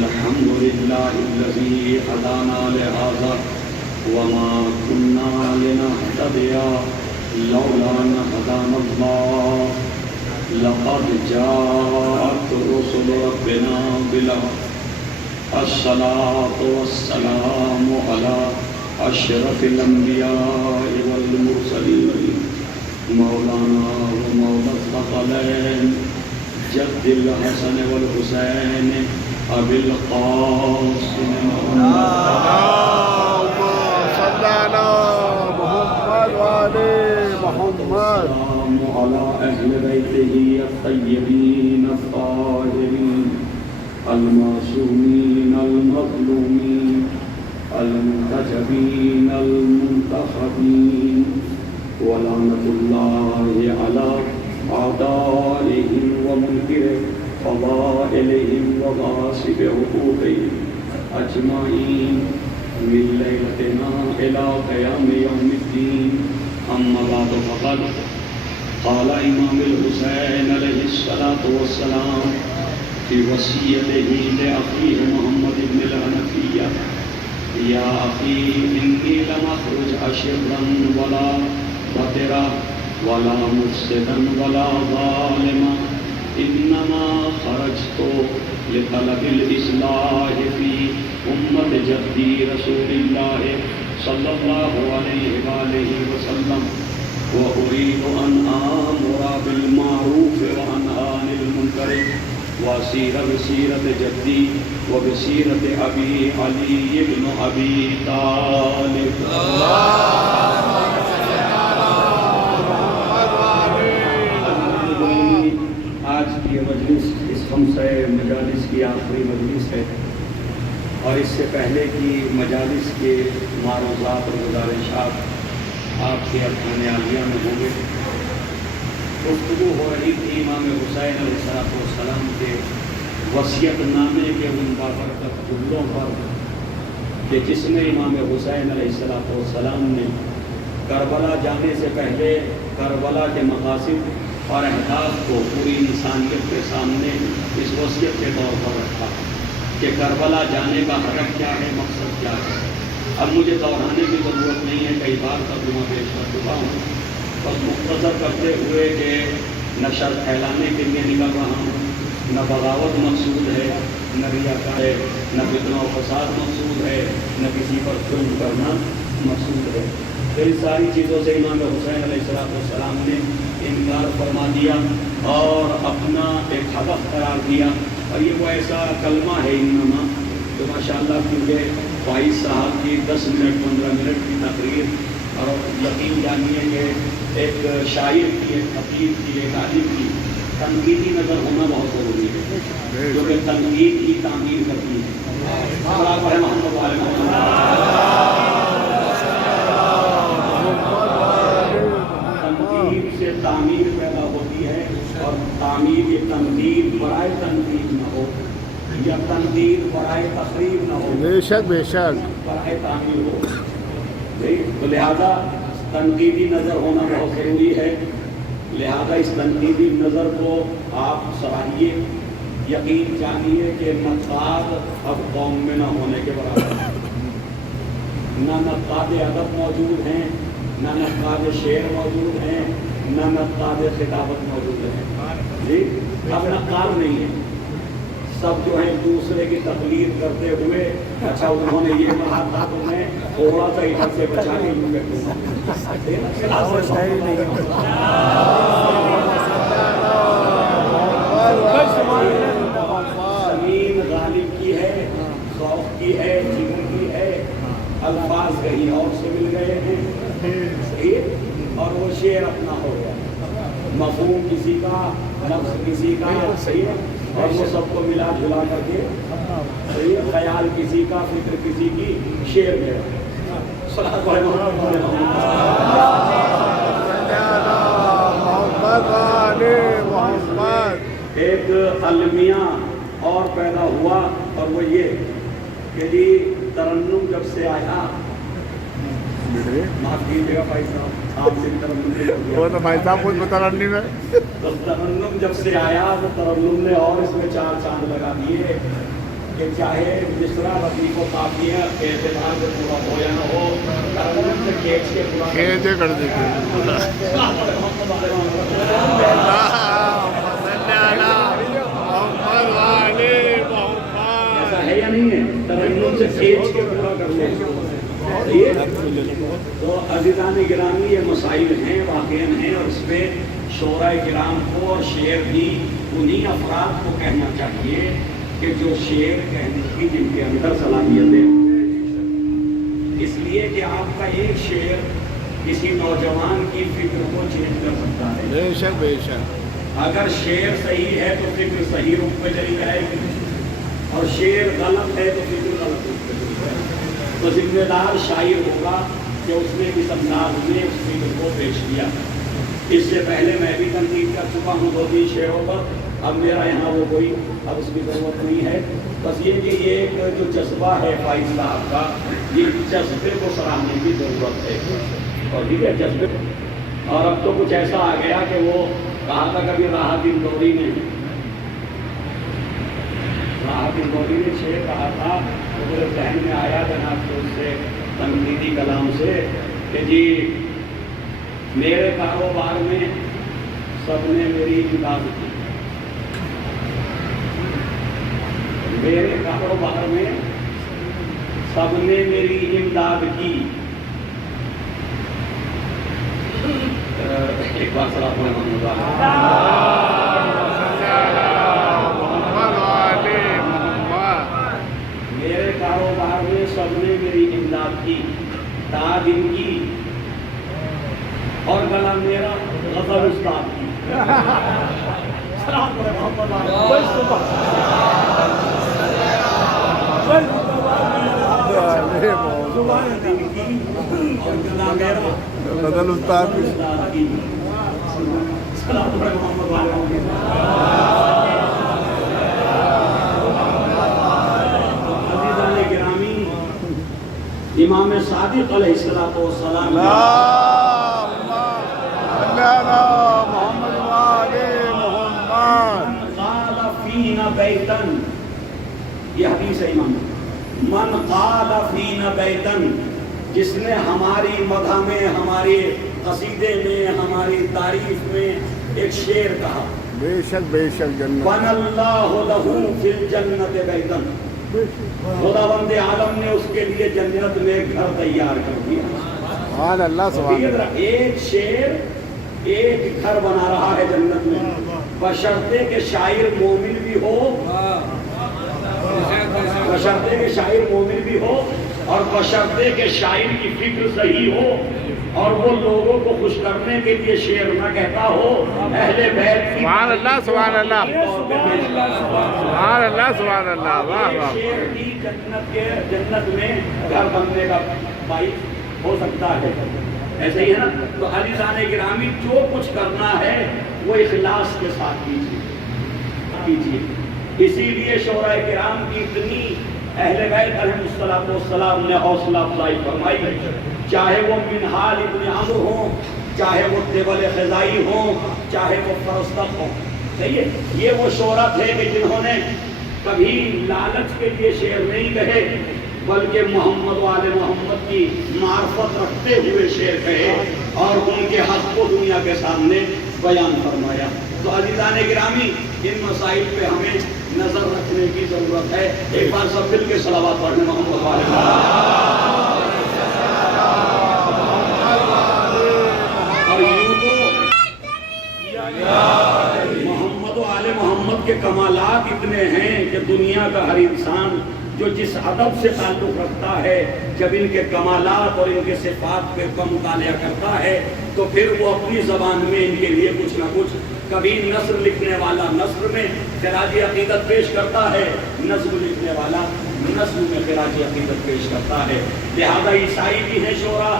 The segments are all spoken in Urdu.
الحمد لله الذي هدانا لهذا وما كنا لنهتدي لولا أن هدانا الله لقد جاءت رسل ربنا بالحق الصلاة والسلام على أشرف الأنبياء والمرسلين مولانا ومولى الثقلين جد الحسن والحسين أبي القاسم اللهم صل على محمد وآل محمد على أهل بيته الطيبين الطاهرين المعصومين المظلومين المنتجبين المنتخبين ولعنة الله على أعدائهم ومنكر فضائلهم وغاصب حقوقهم أجمعين من ليلتنا إلى قيام يوم الدين أما بعد فقد قال إمام الحسين عليه الصلاة والسلام في وصيته لأخيه محمد بن الحنفية يا أخي إني لم أخرج أشرا ولا بطرا ولا مفسدا ولا ظالما إنما خرجت لطلب الإصلاح في أمة جدي رسول الله صلى الله عليه وآله وسلم وأريد أن آمر بالمعروف وأنهى عن المنكر وأسير بسيرة جدي وبسيرة أبي علي بن أبي طالب آج کی مجلس اس خمسہ مجالس کی آخری مجلس ہے اور اس سے پہلے کی مجالس کے معروضات اور گزارشات آپ کے ارکان عالیہ میں ہوں گے. گفتگو ہو رہی تھی امام حسین علیہ السلام کے وصیت نامے کے ان بابرکت جملوں پر کہ جس میں امام حسین علیہ السلام نے کربلا جانے سے پہلے کربلا کے مقاصد اور اہداف کو پوری انسانیت کے سامنے اس وصیت کے طور پر رکھا کہ کربلا جانے کا ہدف کیا ہے, مقصد کیا ہے. اب مجھے دہرانے کی ضرورت نہیں ہے, کئی بار ترجمہ پیش کر چکا ہوں. بس مختصر کرتے ہوئے کہ نہ شر پھیلانے کے لیے نکل رہا ہوں, نہ بغاوت مقصود ہے, نہ ریاکار ہے, نہ فتنہ و فساد مقصود ہے, نہ کسی پر ظلم کرنا مقصود ہے. تو ان ساری چیزوں سے امام حسین علیہ السلام نے انکار فرما دیا اور اپنا ایک ہدف قرار دیا. اور یہ وہ ایسا کلمہ ہے انما جو ماشاءاللہ کیونکہ فائز صاحب کی 10 منٹ 15 منٹ کی تقریر اور یقین جانیے کہ ایک شاعر کی, ایک خطیب کی, ایک عالم کی تنقیدی نظر ہونا بہت ضروری ہے جو کہ تنقید کی تعمیر کرتی ہے. تنقید سے تعمیر پیدا ہوتی ہے اور تعمیر یہ تنقید برائے تنقید نہ ہو یا تنقید برائے تقریر نہ ہو, بے شک برائے تعمیر ہو. تو لہذا تنقیدی نظر ہونا بہت ضروری ہے. لہذا اس تنقیدی نظر کو آپ سراہیے, یقین جانیے کہ نقاد اب قوم میں نہ ہونے کے برابر ہے. نہ نقاد ادب موجود ہیں, نہ نقاد شعر موجود ہیں, نہ نقاد خطابت موجود ہیں. جی اب نقاد نہیں ہے, سب جو ہیں دوسرے کی تقلید کرتے ہوئے اچھا انہوں نے یہ کہا تھا تو میں تھوڑا سا ادھر سے بچا کے یوں کہتے ہیں. زمین غالب کی ہے, ذوق کی ہے, جگر کی ہے, الفاظ کہیں اور سے مل گئے ہیں اور وہ شعر اپنا ہو گیا. مفہوم کسی کا, لفظ کسی کا, صحیح ہے, اور وہ سب کو ملا جلا کر کے صحیح ہے, خیال کسی کا, فکر کسی کی, شعر میں ایک المیہ اور پیدا ہوا اور وہ یہ کہ جی ترنم جب سے آیا, معاف کیجیے گا بھائی صاحب, آپ سے وہ تو بھائی صاحب خود ترنم ہے. ترنم جب سے آیا تو ترنم نے اور اس میں 4 چاند لگا دیے کہ چاہے مصرع لطیف و قافیہ کے اعتبار سے پورا ہو یا نہ ہو، ترنم سے کھینچ کے پورا کھینچ کے کر دیتے ایسا ہے یا نہیں ہے؟ ترنم سے کھینچ کے پورا کر لیں۔ تو عزیزان گرامی، یہ مسائل ہیں، واقعین ہیں، اور اس پہ شعراء کرام کو اور شعر بھی انہی افراد کو کہنا چاہیے کہ جو شعر کہنے کی جن کے اندر صلاحیتیں، اس لیے کہ آپ کا ایک شعر کسی نوجوان کی فکر کو چینج کر سکتا ہے۔ بے شک بے شک۔ اگر شعر صحیح ہے تو فکر صحیح رخ پہ چلی جائے گی، اور شعر غلط ہے تو فکر غلط رخ پہ چلی جائے گی۔ تو ذمہ دار شاعر ہوگا کہ اس نے اس انداز میں اس فکر کو پیش کیا۔ اس سے پہلے میں بھی تنقید کر چکا ہوں 2-3 شعروں پر، اب میرا یہاں وہ کوئی اب اس کی ضرورت نہیں ہے۔ بس یہ کہ یہ ایک جو جذبہ ہے فائز صاحب کا، یہ جذبے کو سراہنے کی ضرورت ہے، اور ٹھیک ہے جذبے۔ اور اب تو کچھ ایسا آ گیا کہ وہ کہا تھا کبھی راحت اندوری نے شعر کہا تھا، تو میرے ذہن میں آیا جناب تو اس سے تنقیدی کلام سے کہ جی میرے کاروبار میں سب نے میری امداد کی، میرے کاروبار میں سب نے میری امداد کی۔ ایک بار صلاح محمد میرے کاروبار میں سب نے میری امداد کی، داد ان کی اور گلا میرا غزل استاد کی۔ غزل استاد کی۔ عزیزان گرامی، امام صادق علیہ الصلوۃ والسلام محمد والے محمد قال فینا بیتن، یہ حدیث ہے امام، من قال فینا بیتن، جس نے ہماری مدح میں، ہمارے قصیدے میں، ہماری تعریف میں ایک شعر کہا، بے شک جنت بن اللہ لہ فی الجنت بیتن، خداوند عالم نے اس کے لیے جنت میں گھر تیار کر دیا۔ سبحان اللہ سبحان اللہ۔ ایک شعر ایک گھر بنا رہا ہے جنت میں، بشرطے کہ شاعر مومن بھی ہو، بشرطے کہ شاعر مومن بھی ہو، اور بشرطے کہ شاعر کی فکر صحیح ہو، اور وہ لوگوں کو خوش کرنے کے لیے شعر نہ کہتا ہو، اہل بیت کی سبحان اللہ سبحان اللہ سبحان اللہ سبحان اللہ۔ واہ واہ۔ شعر کی جنت میں گھر بننے کا باعث ہو سکتا ہے، ایسے ہی ہے نا؟ تو عزیزان گرامی، جو کچھ کرنا ہے وہ اخلاص کے ساتھ کیجیے۔ اسی لیے شعراء کرام کی اتنی اہل بیت علیہ السلام نے حوصلہ افزائی فرمائی، چاہے وہ منہال ابن عمرو ہوں، چاہے وہ طبل خزائی ہوں، چاہے وہ فرستق ہوں، صحیح ہے؟ یہ وہ شعراء تھے کہ جنہوں نے کبھی لالچ کے لیے شعر نہیں کہے، بلکہ محمد والے محمد کی معرفت رکھتے ہوئے شعر کہے، اور ان کے حق کو دنیا کے سامنے بیان فرمایا۔ تو عزیزان گرامی، ان مسائل پہ ہمیں نظر رکھنے کی ضرورت ہے۔ ایک بار سب مل کے صلوات پڑھنے محمد والے محمد والے محمد کے کمالات اتنے ہیں کہ دنیا کا ہر انسان جو جس ادب سے تعلق رکھتا ہے، جب ان کے کمالات اور ان کے صفات کا مطالعہ کرتا ہے تو پھر وہ اپنی زبان میں ان کے لیے کچھ نہ کچھ، کبھی نثر لکھنے والا نثر میں خراج عقیدت پیش کرتا ہے، نظم لکھنے والا نظم میں خراج عقیدت پیش کرتا ہے۔ لہذا عیسائی بھی ہیں شعراء،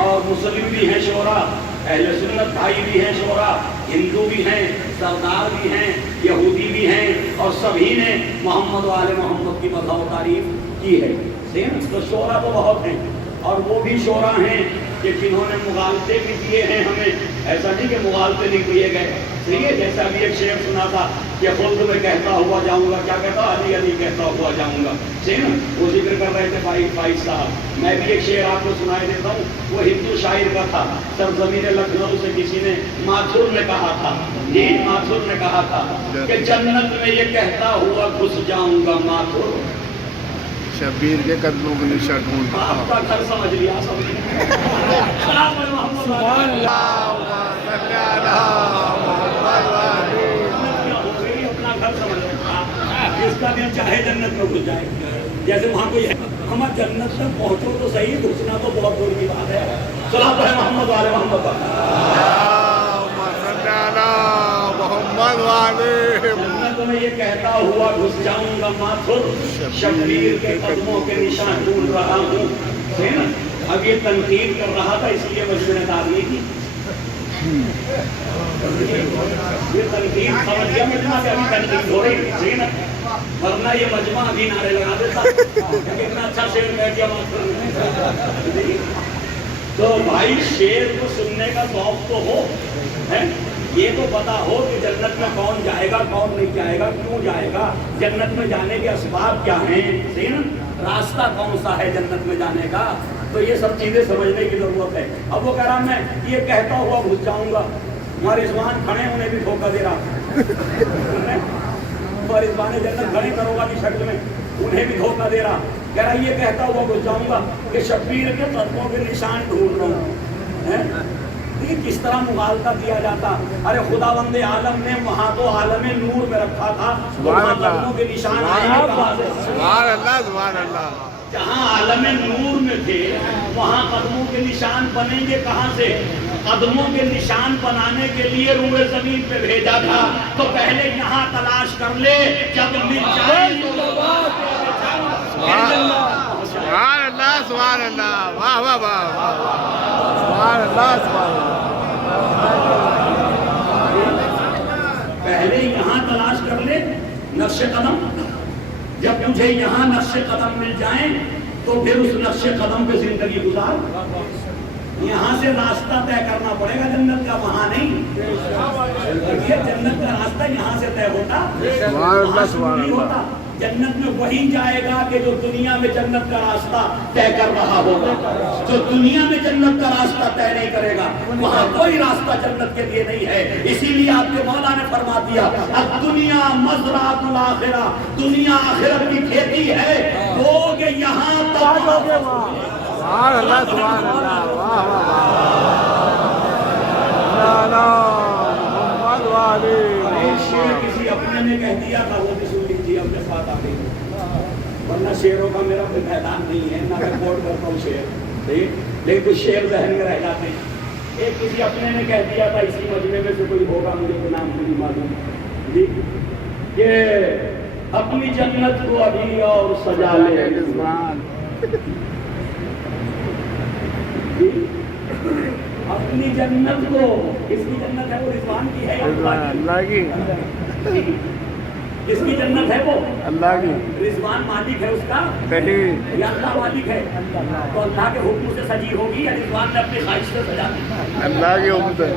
اور مسلم بھی ہیں شعراء، اہل سنت بھائی بھی ہیں شعراء، ہندو بھی ہیں، سردار بھی ہیں، یہودی بھی ہیں، اور سبھی نے محمد والے محمد کی مدح و تعریف کی ہے۔ تو شعراء تو بہت ہیں، اور وہ بھی شعراء ہیں کہ جنہوں نے مغالطے بھی دیے ہیں ہمیں، ایسا نہیں کہ مغالطے نہیں دیے گئے، صحیح ہے؟ جیسا بھی ایک شعر سنا تھا کہ کہ خود میں کہتا ہوا جاؤں گا، کیا کہتا، علی علی کہتا ہوا جاؤں گا، صحیح نا؟ وہ ذکر کر رہے تھے فائز صاحب. میں بھی ایک شعر آپ کو سنائے دیتا ہوں، وہ ہندو شاعر کا تھا. سرزمین لکھنؤ سے کسی نے، ماتھر نے کہا تھا، جی ماتھر نے کہا تھا کہ جنت میں یہ کہتا ہوا گھس جاؤں گا ماتھر، شبیر کے قدموں کے نشان ڈھونڈ رہا آپ کا گھر سمجھ لیا، سمجھ لیا. سبحان اللہ صلی اللہ محمد والی. اپنا گھر سمجھ لیا، جس کا دل چاہے جنت میں گھس جائے. جیسے وہاں کوئی ہے، ہم جنت تک پہنچو تو صحیح، گھسنا تو بہت دور کی بات ہے. صلاۃ ہے محمد والے محمد محمد والے. جنت میں یہ کہتا ہوا گھس جاؤں گا ماتھر، شبیر کے قدموں کے نشان ڈھونڈ رہا ہوں. صحیح نا؟ اب یہ تنقید کر رہا تھا، اس لیے مجھ نے تعریف کی. یہ تنقید سمجھ گیا مجمع کہ ابھی تنقید ہو رہی، صحیح نا؟ ورنہ یہ مجمع ابھی نعرے لگا دیتا کتنا اچھا شعر کہہ دیا ماتھر. تو بھائی شعر کو سننے کا ذوق تو ہو، یہ تو پتا ہو کہ جنت میں کون جائے گا، کون نہیں جائے گا، کیوں جائے گا، جنت میں جانے کے اسباب کیا ہیں، صحیح نا؟ راستہ کون سا ہے جنت میں جانے کا. تو یہ سب چیزیں سمجھنے کی ضرورت ہے. اب وہ کہہ رہا میں یہ کہتا ہوا گھس جاؤں گا. ہمارے رضوان کھڑے، انہیں بھی دھوکہ دے رہا. ہمارے رضوان جنت کھڑے دروگا کی شکل میں، انہیں بھی دھوکہ دے رہا. کہہ رہا یہ کہتا ہوا گھس جاؤں گا کہ شبیر کے قدموں کے نشان ڈھونڈ رہا ہوں. یہ کس طرح مغالطہ کیا جاتا. ارے خداوند عالم نے وہاں تو عالم نور میں رکھا تھا، وہاں قدموں کے نشان آئے کہاں سے؟ سبحان اللہ سبحان اللہ. جہاں عالم نور میں تھے وہاں قدموں کے نشان بنیں گے کہاں سے؟ قدموں کے نشان بنانے کے لیے روئے زمین پہ بھیجا تھا. تو پہلے یہاں تلاش کر لے، جب مل جائے سبحان اللہ سبحان اللہ. واہ واہ واہ. سبحان اللہ سبحان اللہ. پہلے یہاں تلاش کر لے نقش قدم. جب تجھے یہاں نقش قدم مل جائیں تو پھر اس نقش قدم پہ زندگی گزار. یہاں سے راستہ طے کرنا پڑے گا جنت کا، وہاں نہیں. جنت کا راستہ یہاں سے طے ہوتا، وہاں سے نہیں ہوتا. جنت میں وہی جائے گا کہ جو دنیا میں جنت کا راستہ طے کر رہا ہوگا. جو دنیا میں جنت کا راستہ طے نہیں کرے گا، وہاں کوئی راستہ جنت کے لیے نہیں ہے. اسی لیے آپ کے مولا نے فرما دیا الدنیا مزرعۃ الآخرہ، دنیا آخرت کی کھیتی ہے، لوگ یہاں تک. سبحان اللہ سبحان اللہ. واہ واہ. محمد والی. کسی اپنے نے کہہ دیا تھا، وہ بھی سن لیجیے اپنے ساتھ آ گئی. ورنہ شعروں کا میرا کوئی میدان نہیں ہے، نہ میں کوٹ کرتا ہوں شعر، لیکن کچھ شعر ذہن میں رہ جاتے ہیں. ایک کسی اپنے نے کہہ دیا تھا، اسی مجمع میں سے کوئی ہوگا، مجھے کوئی نام نہیں معلوم جی، کہ اپنی جنت کو ابھی اور سجا لے رضوان. اپنی جنت کو، کس کی جنت ہے وہ؟ رضوان کی ہے اللہ کی. جس کی جنت ہے وہ اللہ کی. رضوان مالک ہے اس کا صحیح. یا اللہ مالک ہے؟ تو اللہ کے حکم سے سجی ہوگی یا رضوان نے اپنی خواہش سے سجا دی؟ اللہ کے حکم سے.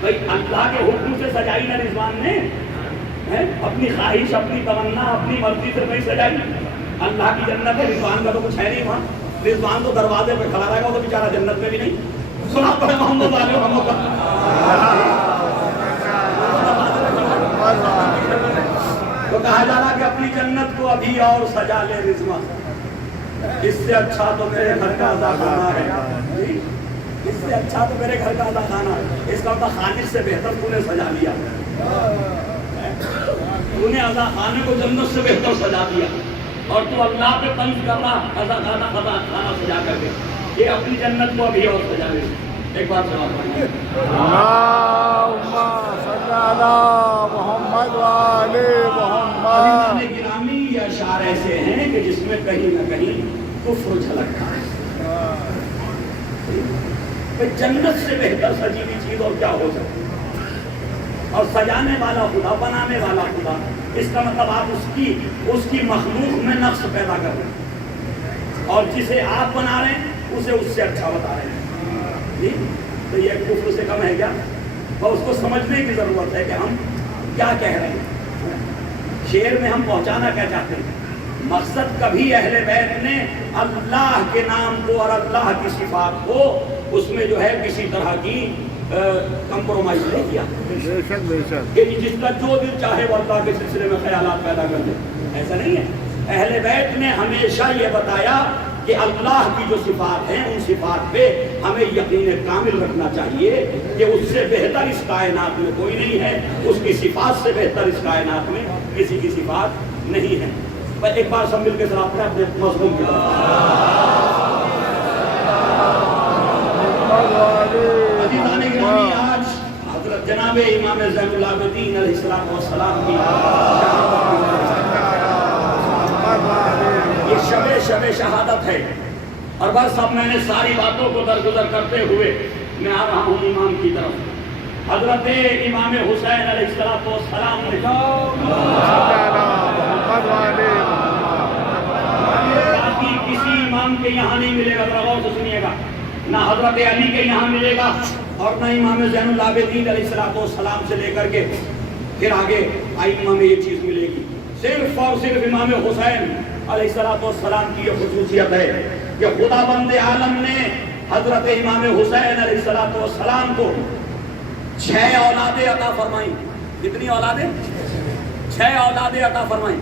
بھائی اللہ کے حکم سے سجائی نا رضوان نے، اپنی خواہش، اپنی تمنا، اپنی مرضی سے نہیں سجائی. اللہ کی جنت ہے، رضوان کا تو کچھ ہے نہیں وہاں. رضوان تو دروازے پہ کھڑا رہے گا، وہ تو بیچارہ جنت میں بھی نہیں. سنا پڑے محمد والے محمد کا. تو کہا جا رہا کہ اپنی جنت کو ابھی اور سجا لے رضوان. اس سے اچھا تو میرے گھر کا ادا خانہ ہے. اس سے اچھا تو میرے گھر کا ادا خانہ ہے. اس کا خانش سے بہتر تو نے سجا لیا. تو نے ادا خانے کو جنت سے بہتر سجا دیا، اور تو اللہ پہ طنز کر رہا ادا خانہ سجا کر کے. یہ اپنی جنت کو ابھی اور سجا لے. ایک بات سنا محمد والے محمد. گرامی یہ اشعار ایسے ہیں کہ جس میں کہیں نہ کہیں کفر جھلکتا ہے. جنت سے بہتر سجی ہوئی چیز اور کیا ہو سکتی ہے؟ اور سجانے والا خدا، بنانے والا خدا، اس کا مطلب آپ اس کی مخلوق میں نقص پیدا کر رہے ہیں، اور جسے آپ بنا رہے ہیں اسے اس سے اچھا بتا رہے ہیں. جی تو یہ کفر سے کم ہے کیا؟ اور اس کو سمجھنے کی ضرورت ہے کہ ہم کیا کہہ رہے ہیں؟ شعر میں ہم پہنچانا کیا چاہتے ہیں؟ مقصد کبھی اہل بیت نے اللہ کے نام کو اور اللہ کی صفات کو اس میں جو ہے کسی طرح کی کمپرومائز نہیں کیا بے شک بے شک کہ جس کا جو دل چاہے وہ اللہ کے سلسلے میں خیالات پیدا کر دے، ایسا نہیں ہے۔ اہل بیت نے ہمیشہ یہ بتایا کہ اللہ کی جو صفات ہیں ان صفات پہ ہمیں یقین کامل رکھنا چاہیے کہ اس سے بہتر اس کائنات میں کوئی نہیں ہے، اس کی صفات سے بہتر اس کائنات میں کسی کی صفات نہیں ہے۔ پر ایک بار سب مل کے سلام پڑھیں اپنے مظلوم کی طرف۔ عزیزان گرامی، آج حضرت جناب امام زین العابدین علیہ السلام کی یہ شب شہادت ہے، اور بس اب میں نے ساری باتوں کو درگزر کرتے ہوئے میں آ رہا ہوں امام کی طرف۔ حضرت امام حسین علیہ السلام نے باقی کسی امام کے یہاں نہیں ملے گا، غور سے سنیے گا، نہ حضرت علی کے یہاں ملے گا اور نہ امام زین العابدین علیہ السلام سے لے کر کے پھر آگے ائمہ میں یہ چیز ملے گی۔ صرف اور صرف امام حسین علیہ السلام کی یہ خصوصیت ہے کہ خدا بند عالم نے حضرت امام حسین علیہ السلام کو 6 اولادیں عطا فرمائیں۔ کتنی اولادیں؟ 6 اولادیں عطا فرمائیں۔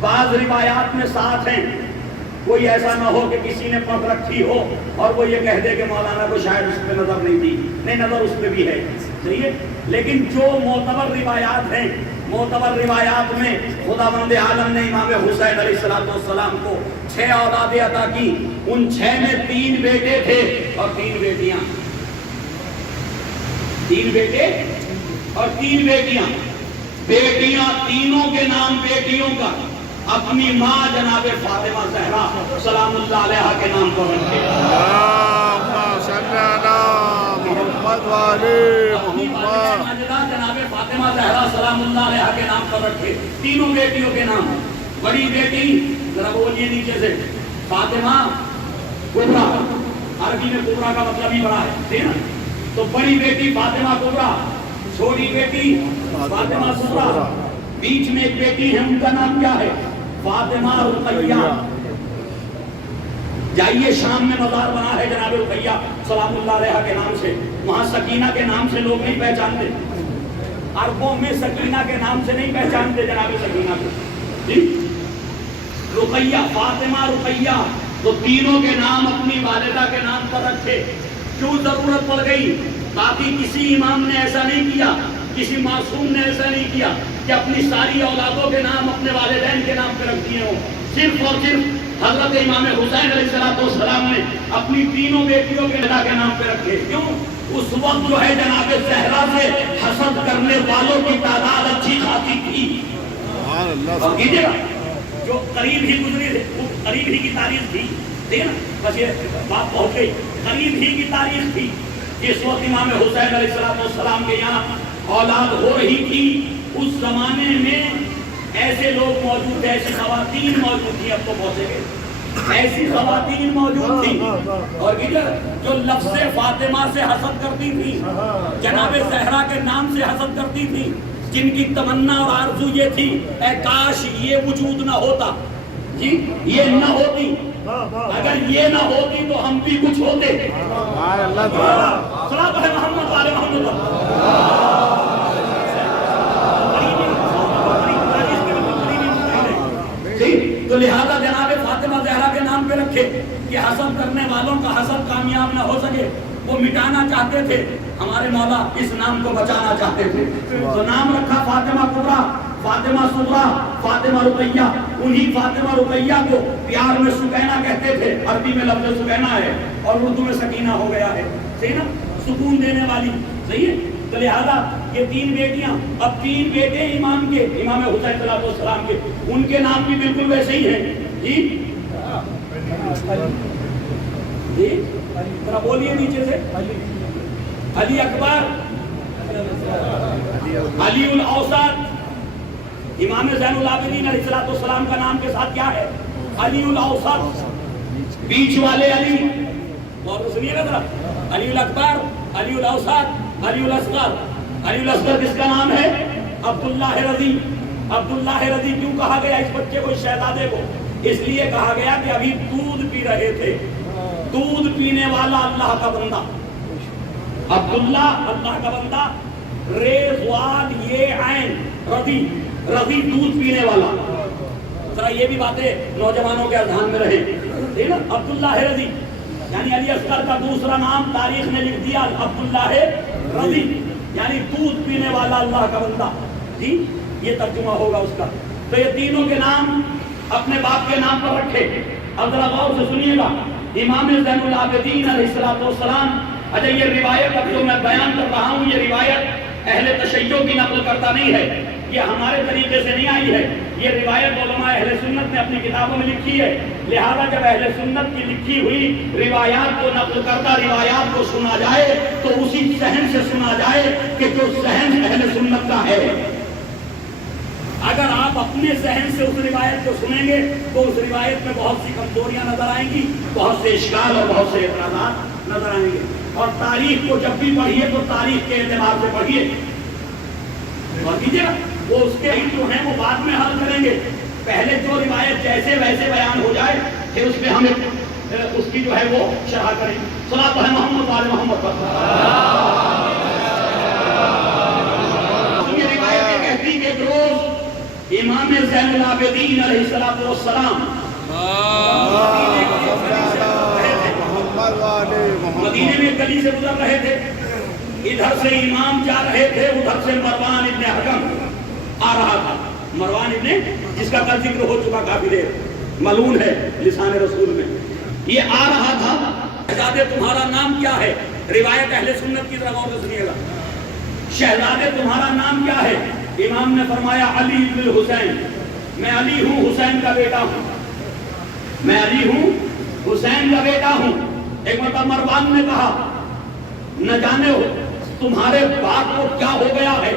بعض روایات میں 7 ہیں، کوئی ایسا نہ ہو کہ کسی نے پڑھ رکھی ہو اور وہ یہ کہہ دے کہ مولانا کو شاید اس پہ نظر نہیں تھی، نہیں نظر اس پہ بھی ہے، صحیح ہے۔ لیکن جو معتبر روایات ہیں، معتبر روایات میں خدا بند عالم نے امام حسین علیہ السلام کو 6 اولادیں عطا کی۔ ان 6 میں 3 بیٹے تھے اور 3 بیٹیاں، 3 بیٹے اور 3 بیٹیاں۔ بیٹیاں تینوں کے نام بیٹیوں کا اپنی ماں جناب فاطمہ زہرا سلام اللہ علیہا کے نام پر رکھے۔ اللہم صلی علی محمد و علی محمد۔ جناب فاطمہ زہرا سلام اللہ علیہا کے نام پر رکھے، تینوں بیٹیوں کے نام۔ بڑی بیٹی ذرا بولیے نیچے سے، فاطمہ کبریٰ، عربی میں کبریٰ کا مطلب ہی بڑا ہے نا، تو بڑی بیٹی فاطمہ کبریٰ، چھوٹی بیٹی فاطمہ صغریٰ، بیچ میں ایک بیٹی ہے، ان کا نام کیا ہے؟ فاطمہ رقیہ۔ جائیے شام میں مزار بنا ہے جناب رقیہ سلام اللہ علیہا کے نام سے، وہاں سکینہ کے نام سے لوگ نہیں پہچانتے، عربوں میں سکینہ کے نام سے نہیں پہچانتے جناب سکینہ کو، جی رقیہ، فاطمہ رقیہ۔ تو تینوں کے نام اپنی والدہ کے نام پر رکھے۔ کیوں ضرورت پڑ گئی؟ باقی کسی امام نے ایسا نہیں کیا، کسی معصوم نے ایسا نہیں کیا کہ اپنی ساری اولادوں کے نام اپنے والدین کے نام پہ رکھ دیے ہوں۔ صرف اور صرف حضرت امام حسین علیہ السلام نے اپنی تینوں بیٹیوں کے نام پہ رکھے۔ کیوں؟ اس وقت جو ہے جناب زہرا سے حسد کرنے والوں کی تعداد اچھی خاصی تھی۔ اور کیجیے گا جو قریب ہی گزری تھے، وہ قریب ہی کی تاریخ تھی، ٹھیک ہے نا، بس یہ بات پہنچ گئی، قریب ہی کی تاریخ تھی۔ جس وقت امام حسین علیہ السلام کے یہاں اولاد ہو رہی تھی، اس زمانے میں ایسے لوگ موجود تھے، ایسی خواتین موجود تھی، اب تو پہنچے گئے، ایسی خواتین موجود تھی اور جو لفظ فاطمہ سے حسد کرتی تھی، جناب زہرا کے نام سے حسد کرتی تھی، جن کی تمنا اور آرزو یہ تھی اے کاش یہ وجود نہ ہوتا، جی یہ نہ ہوتی، اگر یہ نہ ہوتی تو ہم بھی کچھ ہوتے۔ صلاۃ علی محمد و آل محمد۔ تو لہذا جناب فاطمہ زہرا کے نام پہ رکھے کہ حسد کرنے والوں کا حسد کامیاب نہ ہو سکے، وہ مٹانا چاہتے تھے، ہمارے مولا اس نام کو بچانا چاہتے تھے، تو نام رکھا فاطمہ کبریٰ، فاطمہ صغریٰ، فاطمہ رقیہ۔ انہی فاطمہ رقیہ کو پیار میں سکینہ کہتے تھے، عربی میں لفظ سکینہ ہے اور اردو میں سکینہ ہو گیا ہے، صحیح نا، سکون دینے والی، صحیح ہے۔ تو لہذا یہ 3 بیٹیاں، اب 3 بیٹے امام کے، امام حسین علیہ السلام کے، ان کے نام بھی بالکل ویسے ہی ہیں، جی جی ذرا بولیے نیچے سے، علی اکبر، علی الاوسط۔ امام زین العابدین علیہ السلام کا نام کے ساتھ کیا ہے؟ علی الاوسط، بیچ والے علی، اور سنیے گا ذرا، علی الاکبر، علی الاوسط، علی الاصغر۔ علی الاصغر کس کا نام ہے؟ عبداللہ رضی. عبداللہ رضی کیوں کہا گیا اس بچے کو، اس شہزادے کو؟ اس لیے کہا گیا کہ ابھی دودھ پی رہے تھے. دودھ پینے والا اللہ کا بندہ. عبداللہ اللہ کا بندہ. ریزوان یہ عین رضی، رضی دودھ پینے والا. ذرا یہ بھی باتیں نوجوانوں کے اذہان میں رہے. ٹھیک ہے، عبداللہ رضی یعنی علی اصغر کا دوسرا نام تاریخ نے لکھ دیا عبداللہ رضی، یعنی دودھ پینے والا اللہ کا بندہ. جی یہ ترجمہ ہوگا اس کا. تو یہ تینوں کے نام اپنے باپ کے نام پر رکھے. اب ذرا غور سے سنیے گا. امام زین العابدین علیہ السلام، اچھا یہ روایت اب جو میں بیان کر رہا ہوں یہ روایت اہل تشیع کی نقل کرتا نہیں ہے، یہ ہمارے طریقے سے نہیں آئی ہے. یہ روایت علماء اہل سنت نے اپنی کتابوں میں لکھی ہے. لہذا جب اہل سنت کی لکھی ہوئی روایات کو نقل کردہ روایات کو سنا جائے تو اسی ذہن سے سنا جائے کہ جو ذہن اہل سنت کا ہے. اگر آپ اپنے ذہن سے اس روایت کو سنیں گے تو اس روایت میں بہت سی کمزوریاں نظر آئیں گی، بہت سے اشکال اور بہت سے اعتراضات نظر آئیں گے. اور تاریخ کو جب بھی پڑھیے تو تاریخ کے اعتبار سے پڑھیے. اور کیجیے وہ اس کے ہی جو ہیں وہ بعد میں حل کریں گے. پہلے جو روایت جیسے ویسے بیان ہو جائے پھر اس میں ہمیں اس کی جو ہے وہ شرح کریں. صلاۃ ہے محمد وعلی محمد پر. یہ روایت یہ کہتی کہ ایک روز امام زین العابدین علیہ السلام مدینے میں گلی سے گزر رہے تھے. ادھر سے امام جا رہے تھے، ادھر سے مروان ابن حکم آ رہا تھا. مروان ابن جس کا کل ذکر ہو چکا کافی دیر، ملعون ہے لسان رسول میں. یہ آ رہا تھا. شہزادے تمہارا نام کیا ہے؟ روایت اہل سنت کی طرف غور سے سنیے گا. شہزادے تمہارا نام کیا ہے؟ امام نے فرمایا علی بن حسین. میں علی ہوں، حسین کا بیٹا ہوں. میں علی ہوں، حسین کا بیٹا ہوں. ایک مرتبہ مروان نے کہا نہ جانے ہو تمہارے باپ کو کیا ہو گیا ہے،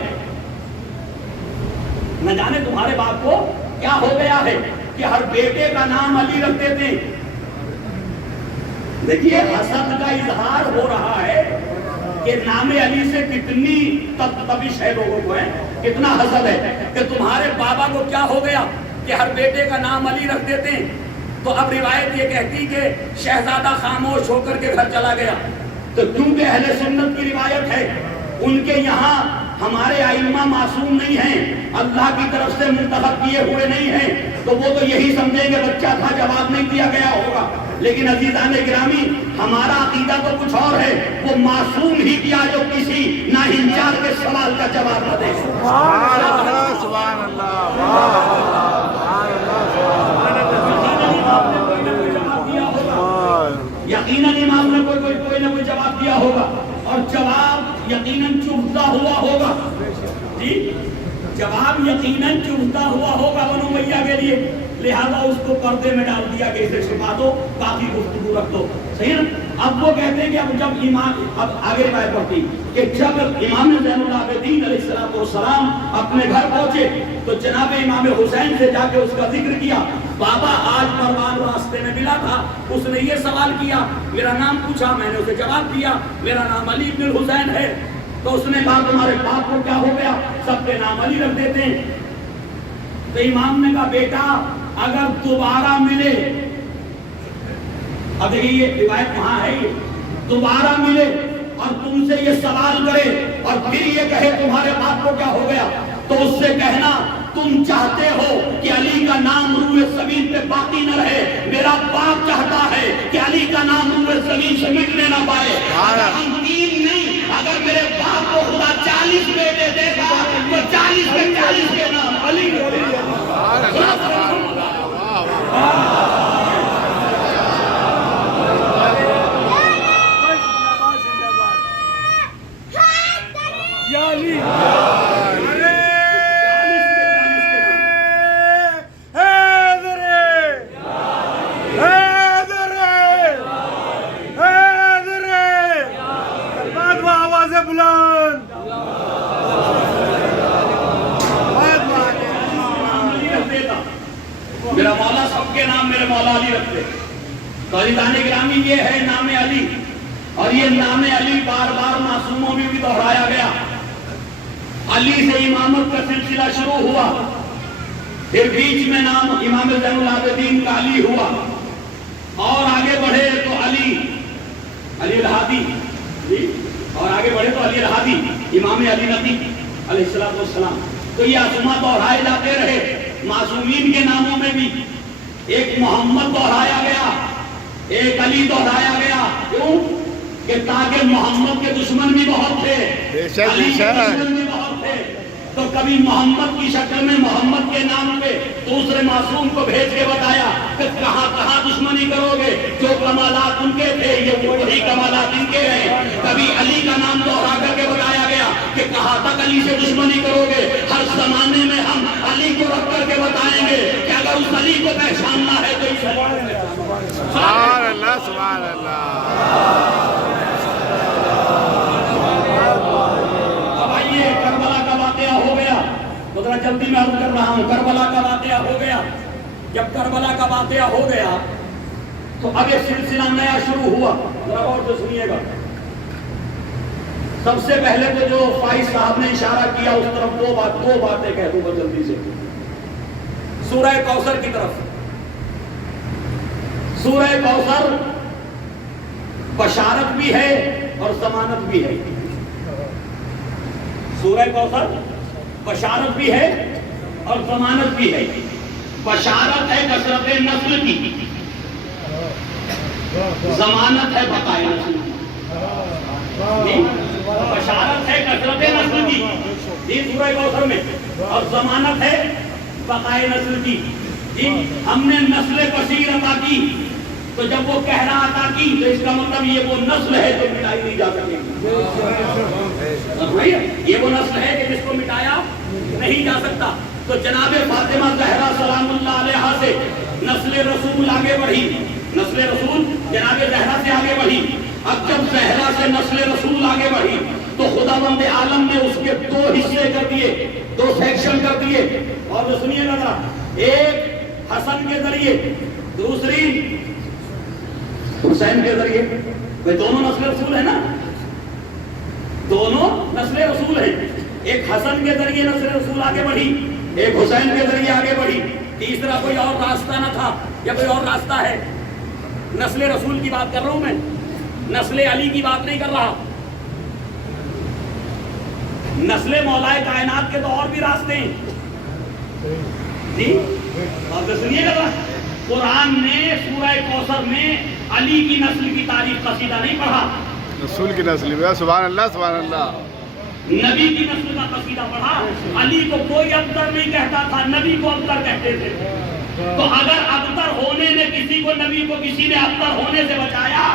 نہ جانے تمہارے باپ کو کیا ہو گیا ہے کہ ہر بیٹے کا نام علی رکھ دیتے ہیں. دیکھیے حسد کا اظہار ہو رہا ہے کہ نام علی سے کتنی تبش ہے لوگوں کو، ہے کتنا حسد ہے کہ تمہارے بابا کو کیا ہو گیا کہ ہر بیٹے کا نام علی رکھ دیتے ہیں. تو اب روایت یہ کہتی کہ شہزادہ خاموش ہو کر کے گھر چلا گیا. تو کیونکہ اہل سنت کی روایت ہے ان کے یہاں ہمارے ائمہ معصوم نہیں ہیں، اللہ کی طرف سے منتخب کیے ہوئے نہیں ہیں، تو وہ تو یہی سمجھیں گے بچہ تھا جواب نہیں دیا گیا ہوگا. لیکن عزیزان گرامی ہمارا عقیدہ تو کچھ اور ہے. وہ معصوم ہی کیا جو کسی ناہنجار کے سوال کا جواب نہ دے. سبحان اللہ سبحان اللہ. یقیناً امام نے کوئی نہ کوئی جواب دیا ہوگا اور جواب یقیناً چبھتا ہوا ہوگا. جی جواب یقیناً چبھتا ہوا ہوگا بنو امیہ کے لیے. لہذا اس کو پردے میں ڈال دیا کہ اسے چھپا دو، باقی گفتگو رکھ دو. صحیح نا؟ اب وہ کہتے ہیں کہ اب جب امام، اب آگے روایت پڑھتی کہ جب امام زین العابدین علیہ السلام اپنے گھر پہنچے تو جناب امام حسین سے جا کے اس کا ذکر کیا. بابا آج مروان راستے میں ملا تھا، اس نے یہ سوال کیا، میرا نام پوچھا، میں نے اسے جواب دیا میرا نام علی بن حسین ہے. تو اس نے کہا تمہارے باپ کو کیا ہو گیا؟ سب کے نام علی رکھ دیتے ہیں. تو امام نے کہا بیٹا اگر دوبارہ ملے، اب دیکھیے یہ روایت وہاں ہے، دوبارہ ملے اور تم سے یہ سوال کرے اور پھر یہ کہے تمہارے باپ کو کیا ہو گیا، تو اس سے کہنا تم چاہتے ہو کہ علی کا نام روئے زمین پہ باقی نہ رہے، میرا باپ چاہتا ہے کہ علی کا نام روئے زمین سے مٹنے نہ پائے. اگر ہم تین نہیں، اگر میرے باپ کو خدا 40 بیٹے دے گا تو 40 میں 40 کے نام علی. میرا مولا سب کے نام میرے مولا علی رکھتے. تو عزیزان گرامی یہ ہے نام علی، اور یہ نام علی بار بار معصوموں میں بھی دہرایا گیا. علی سے امامت کا سلسلہ شروع ہوا، پھر بیچ میں نام امام زین العابدین کا علی ہوا، اور آگے بڑھے تو علی الہادی، اور آگے بڑھے تو علی الہادی، امام علی نبی علیہ السلام۔ تو یہ اسماء دہرائے جاتے رہے۔ معصومین کے ناموں میں بھی ایک محمد دہرایا گیا، ایک علی دہرایا گیا، کیوں کہ تاکہ محمد کے دشمن بھی بہت تھے، علی کے دشمن بھی بہت تھے، تو کبھی محمد کی شکل میں محمد کے نام پہ دوسرے معصوم کو بھیج کے بتایا کہ کہاں کہاں دشمنی کرو گے، جو کمالات ان کے تھے یہ وہی کمالات ان کے ہیں۔ کبھی علی کا نام دوہرا کر کے بتایا گیا کہ کہاں تک علی سے دشمنی کرو گے، ہر زمانے میں ہم علی کو رکھ کر کے بتائیں گے کہ اگر اس علی کو پہچاننا ہے تو سبحان اللہ سبحان اللہ۔ اب آئیے کربلا کا واقعہ ہو گیا، تو ذرا جلدی میں عرض کر رہا ہوں، کربلا کا واقعہ ہو گیا۔ جب کربلا کا واقعہ ہو گیا تو اب ایک سلسلہ نیا شروع ہوا، ذرا غور سے سنیے گا۔ سب سے پہلے تو جو فائز صاحب نے اشارہ کیا اس طرف دو باتیں کہہ دوں بس جلدی سے، سورہ کوثر کی طرف۔ سورہ کوثر بشارت بھی ہے اور ضمانت بھی ہے۔ سورہ کوثر بشارت بھی ہے اور ضمانت بھی ہے۔ بشارت ہے کثرت نسل کی، ضمانت ہے بقائے نسل کی۔ بشارت ہے کثرت نسل کی جی سورہ کوثر میں، اور ضمانت ہے بقائے نسل کی جی۔ ہم نے نسل کثیر عطا کی، تو جب وہ کہہ رہا عطا کی تو اس کا مطلب یہ وہ نسل ہے جو مٹائی نہیں جا سکے گی، یہ وہ نسل ہے کہ جس کو مٹایا نہیں جا سکتا۔ تو جناب فاطمہ زہرا سلام اللہ علیہا سے نسل رسول آگے بڑھی، نسل رسول جناب زہرا سے آگے بڑھی۔ اب جب زہرا سے نسل رسول آگے بڑھی تو خداوند عالم نے اس کے دو حصے کر دیے، دو سیکشن کر دیے، اور سنیے گا، ایک حسن کے ذریعے، دوسری حسین کے ذریعے۔ بھئی دونوں نسل رسول ہے نا، دونوں نسل رسول ہیں۔ ایک حسن کے ذریعے نسل رسول آگے بڑھی، ایک حسین کے ذریعے آگے بڑھی۔ تیسرا کوئی اور راستہ نہ تھا، یا کوئی اور راستہ ہے؟ نسل رسول کی بات کر رہا ہوں میں، نسل علی کی بات نہیں کر رہا۔ نسل مولا کائنات کے تو اور بھی راستے ہیں جی۔ آپ سنیے گا، قرآن نے سورہ کوثر میں علی کی نسل کی تاریخ قصیدہ نہیں پڑھا، رسول کی نسل میں سبحان اللہ سبحان اللہ، نبی کی نسل کا قصیدہ پڑھا۔ علی کو کوئی ابتر نہیں کہتا تھا، نبی کو ابتر کہتے تھے۔ تو اگر ابتر ہونے نے کسی کو، نبی کو کسی نے ابتر ہونے سے بچایا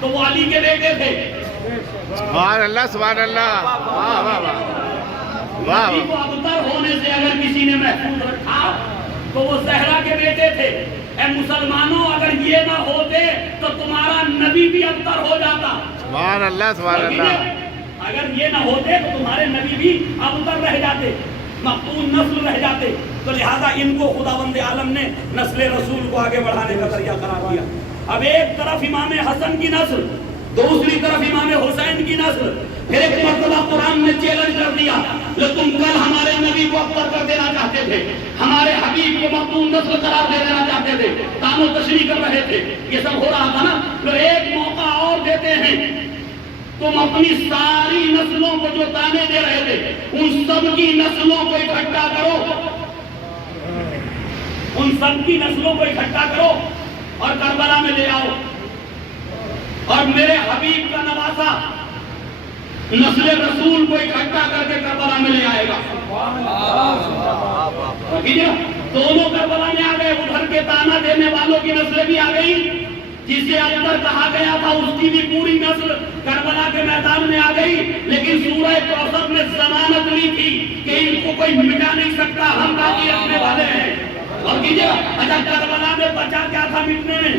تو وہ علی کے بیٹے تھے۔ سبحان اللہ سبحان اللہ، واہ واہ واہ۔ نبی کو ابتر ہونے سے اگر کسی نے محفوظ رکھا تو وہ زہرا کے بیٹے تھے۔ اے مسلمانوں، اگر یہ نہ ہوتے تو تمہارا نبی بھی ابتر ہو جاتا۔ سبحان اللہ سبحان اللہ۔ اگر یہ نہ ہوتے تو تمہارے نبی بھی ابتر رہ جاتے، مقتول نسل رہ جاتے۔ تو لہذا ان کو خداوند عالم نے نسل رسول کو آگے بڑھانے کا ذریعہ قرار دیا۔ اب ایک طرف امام حسن کی نسل، دوسری طرف امام حسین کی نسل۔ پھر ایک مرتبہ قرآن نے چیلنج کر دیا، جو تم کل ہمارے نبی کو ابتر کر دینا چاہتے تھے، ہمارے حبیب کو مقتول نسل قرار دے دینا چاہتے تھے، تان و تشریح کر رہے تھے، یہ سب ہو رہا تھا نا، تو ایک موقع اور دیتے ہیں، تم اپنی ساری نسلوں کو جو تانے دے رہے تھے ان سب کی نسلوں کو اکٹھا کرو، ان سب کی نسلوں کو اکٹھا کرو اور کربلا میں لے آؤ، اور میرے حبیب کا نواسا نسل رسول کو اکٹھا کر کے کربلا میں لے آئے گا۔ دونوں کربلا میں آ گئے، ادھر کے تانا دینے والوں کی نسلیں بھی آ گئی، جسے ابتر کہا گیا تھا اس کی بھی پوری نسل کربلا کے میدان میں آ گئی۔ لیکن سورہ کوثر نے ضمانت لی تھی کہ ان کو کوئی مٹا نہیں سکتا، ہم باقی رکھنے والے ہیں۔ اور کیجئے، اچھا کربلا میں بچا کیا تھا مٹنے میں؟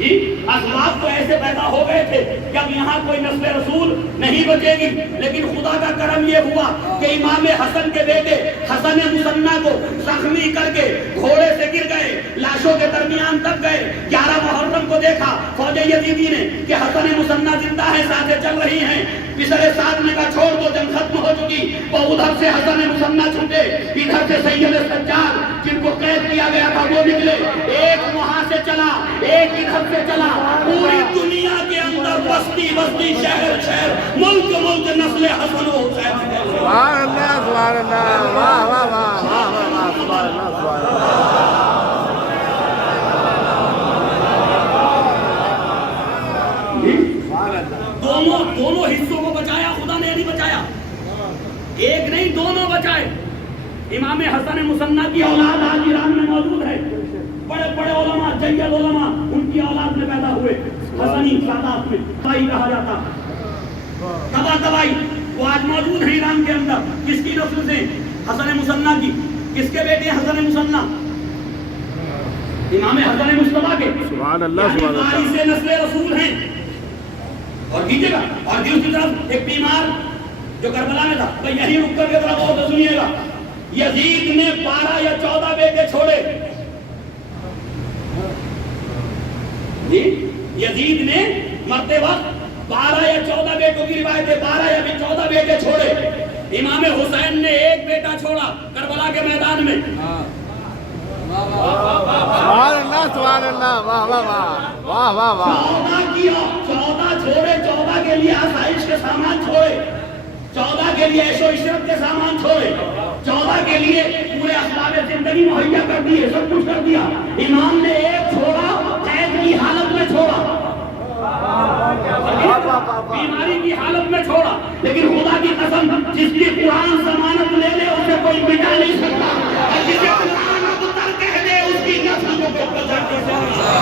اسباب تو ایسے پیدا ہو گئے تھے کہ اب یہاں کوئی نسل رسول نہیں بچے گی، لیکن خدا کا کرم یہ ہوا کہ امام حسن کے بیٹے حسن مصنع کو زخمی کر کے گھوڑے سے گر گئے، لاشوں کے درمیان دب گئے۔ 11 محرم کو دیکھا فوج یزیدی نے کہ حسن مثنیٰ زندہ ہے، ساتھیں چل رہی ہیں، پسر سعد نے کہا چھوڑ دو، جنگ ختم ہو چکی، وہ ادھر سے حسن مثنیٰ چھوٹے، ادھر سے سید سجاد جن کو قید کیا گیا تھا وہ نکلے، ایک وہاں سے چلا ایک ادھر سے چلا، پوری دنیا کے اندر بستی بستی شہر شہر ملک ملک نسل حسن و حسین. سبحان اللہ سبحان اللہ، واہ واہ واہ واہ واہ، سبحان اللہ سبحان اللہ. دونوں حصوں کو بچایا، خدا نے نہیں بچایا، ایک نہیں دونوں بچائے. امام حسن مثنیٰ کی اولاد آج ایران میں موجود ہے، بڑے بڑے علماء جید علماء ان کی اولاد میں پیدا ہوئے، حسنی سادات میں تبائی کہا جاتا، تبائی وہ آج موجود ہے ایران کے اندر. کس کی نسل سے؟ حسن مثنیٰ کی. کس کے بیٹے حسن مثنیٰ؟ امام حسن مصطفیٰ کے. سبحان اللہ سبحان اللہ. یعنی سے نسل رسول ہیں. اور کیجیے گا، اور دوسری طرف ایک بیمار جو کربلا میں تھا، تو یہی رک کر کے ذرا غور سے سنیے گا. یزید نے 12 یا 14 بیٹے چھوڑے. یزید نے مرتے وقت 12 یا 14 بیٹوں کی روایت ہے، 12 یا 14 بیٹے چھوڑے. امام حسین نے ایک بیٹا چھوڑا کربلا کے میدان میں. سبحان اللہ سبحان اللہ، واہ واہ واہ واہ واہ واہ. 14 کیا، 14 چھوڑے، 14 کے لیے آسائش کے سامان چھوڑے، 14 کے لیے عیش و عشرت کے سامان چھوڑے، 14 کے لیے پورے اسباب زندگی مہیا کر دیے، سب کچھ کر دیا. امام نے ایک چھوڑا، قید کی حالت میں چھوڑا، بیماری کی حالت میں چھوڑا. لیکن خدا کی قسم، جس کی قرآن ضمانت لے لے اسے کوئی مٹا نہیں سکتا، اور جسے قرآن ابتر کہہ دے اس کی نسل کو کوئی بچا نہیں سکتا.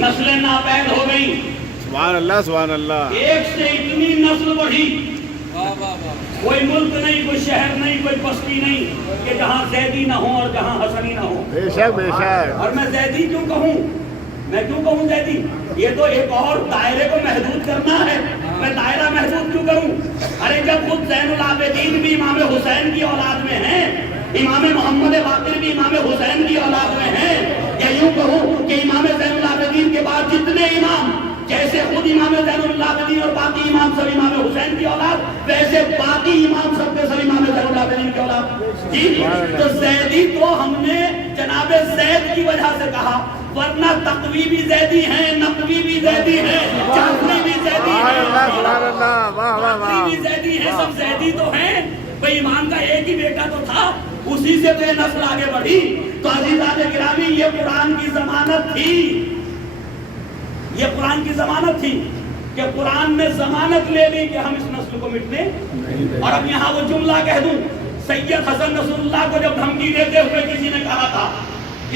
نسلیں ناپید ہو گئی. سبحان اللہ سبحان اللہ. ایک سے اتنی نسل بڑھی، کوئی ملک نہیں، کوئی شہر نہیں، کوئی بستی نہیں کہ جہاں زیدی نہ ہو اور جہاں حسنی نہ ہو. بے شک بے شک. اور میں زیدی کیوں کہوں؟ میں کیوں کہوں زیدی؟ یہ تو ایک اور دائرے کو محدود کرنا ہے. میں دائرہ محدود کیوں کروں؟ ارے جب خود زین العابدین بھی امام حسین کی اولاد میں ہیں، امام محمد باقر بھی امام حسین کی اولاد میں ہیں، یا یوں کہوں کہ امام زین العابدین کے بعد جتنے امام، جیسے خود امام زین العابدین اور باقی امام سب امام حسین کی اولاد، ویسے باقی امام سب کے سب امام زین العابدین کی اولاد. جی تو زیدی تو ہم نے جناب زید کی وجہ سے کہا، ورنہ تقوی بھی زیدی ہیں، نقوی بھی زیدی ہیں، جعفری بھی زیدی ہیں، بکری بھی زیدی ہیں، سب زیدی تو ہیں. بھئی امام کا ایک ہی بیٹا تو تھا، اسی سے تو یہ نسل آگے بڑھی. تو عزیزان گرامی، یہ قرآن کی ضمانت تھی، یہ قرآن کی ضمانت تھی کہ قرآن نے ضمانت لے لی کہ ہم اس نسل کو مٹنے. اور اب یہاں وہ جملہ کہہ دوں، سید حسن رسول اللہ کو جب دھمکی دیتے ہوئے کسی نے کہا تھا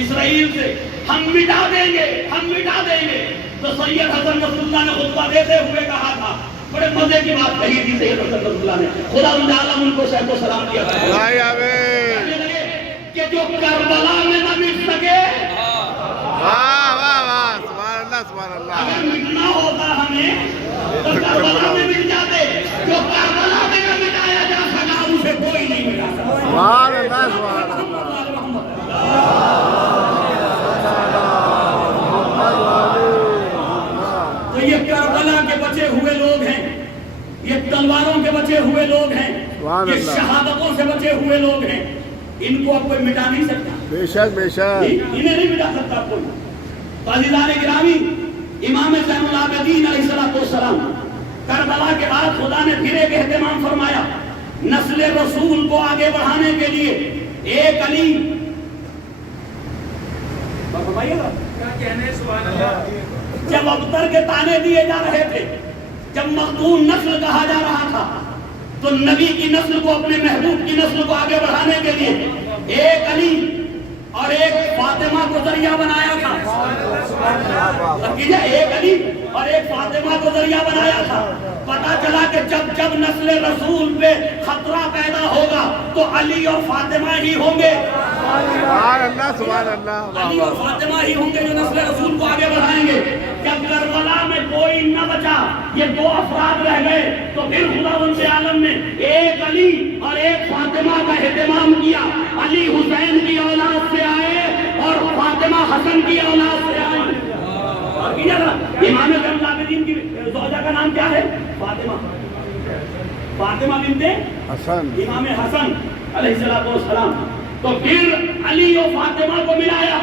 اسرائیل سے ہم مٹا دیں گے، ہم مٹا دیں گے، تو سید حسن رسول اللہ نے خطبہ دیتے ہوئے کہا تھا، بڑے مزے کی بات کہی تھی سید حسن رسول اللہ نے، خدا عالم ان کو صحت و سلام کیا تھا کہ جو کربلا میں نہ مٹ سکے، اگر مٹنا ہوتا ہمیں تو کربلا میں مٹ جاتے. جو کربلا میں نہ مٹایا جا سکا اسے کوئی نہیں مٹا سکتا. تو یہ کربلا کے بچے ہوئے لوگ ہیں، یہ تلواروں کے بچے ہوئے لوگ ہیں، یہ شہادتوں سے بچے ہوئے لوگ ہیں. ان کو اب کوئی مٹا نہیں سکتا. بے شک بے شک. انہیں نہیں مٹا سکتا کوئی. عزیزان گرامی، امام زین العابدین علیہ السلام کربلا کے بعد خدا نے پھر ایک اہتمام فرمایا نسل رسول کو آگے بڑھانے کے لیے. ایک علی، جب ابتر کے تانے دیے جا رہے تھے، جب مختون نسل کہا جا رہا تھا، تو نبی کی نسل کو، اپنے محبوب کی نسل کو آگے بڑھانے کے لیے ایک علی اور ایک فاطمہ کو ذریعہ بنایا تھا. ایک علی اور ایک فاطمہ کو ذریعہ بنایا تھا. پتا چلا کہ جب نسل رسول پہ خطرہ پیدا ہوگا تو علی اور فاطمہ ہی ہوں گے. سبحان اللہ سبحان اللہ. علی اور فاطمہ ہی ہوں گے جو نسل رسول کو آگے بڑھائیں گے. جب کربلا میں کوئی نہ بچا, یہ دو افراد رہ گئے, تو پھر خداوند عالم نے ایک علی اور ایک فاطمہ کا اہتمام کیا. علی حسین کی اولاد سے آئے اور فاطمہ حسن کی اولاد سے آئی. امام زین العابدین کی زوجہ کا نام کیا ہے؟ فاطمہ. فاطمہ بنت حسن امام حسن علیہ الصلوۃ والسلام. تو پھر علی اور فاطمہ کو ملایا.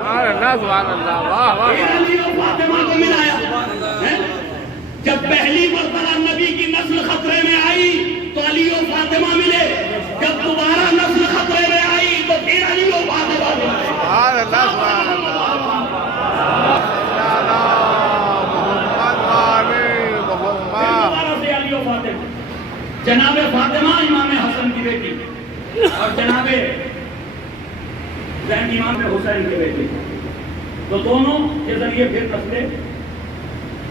سبحان اللہ سبحان اللہ. واہ واہ. پھر علی اور فاطمہ کو ملایا. جب پہلی مرتبہ نبی کی نسل خطرے میں آئی تو علی اور فاطمہ ملے. جب دوبارہ نسل خطرے میں آئی تو پھر علی اور فاطمہ ملے. سبحان اللہ سبحان اللہ. دوبارہ سے علی اور فاطمہ. جناب فاطمہ امام حسن کی بیٹی اور جناب زین امام حسین کے بیٹے. تو دونوں کے ذریعے پھر نسل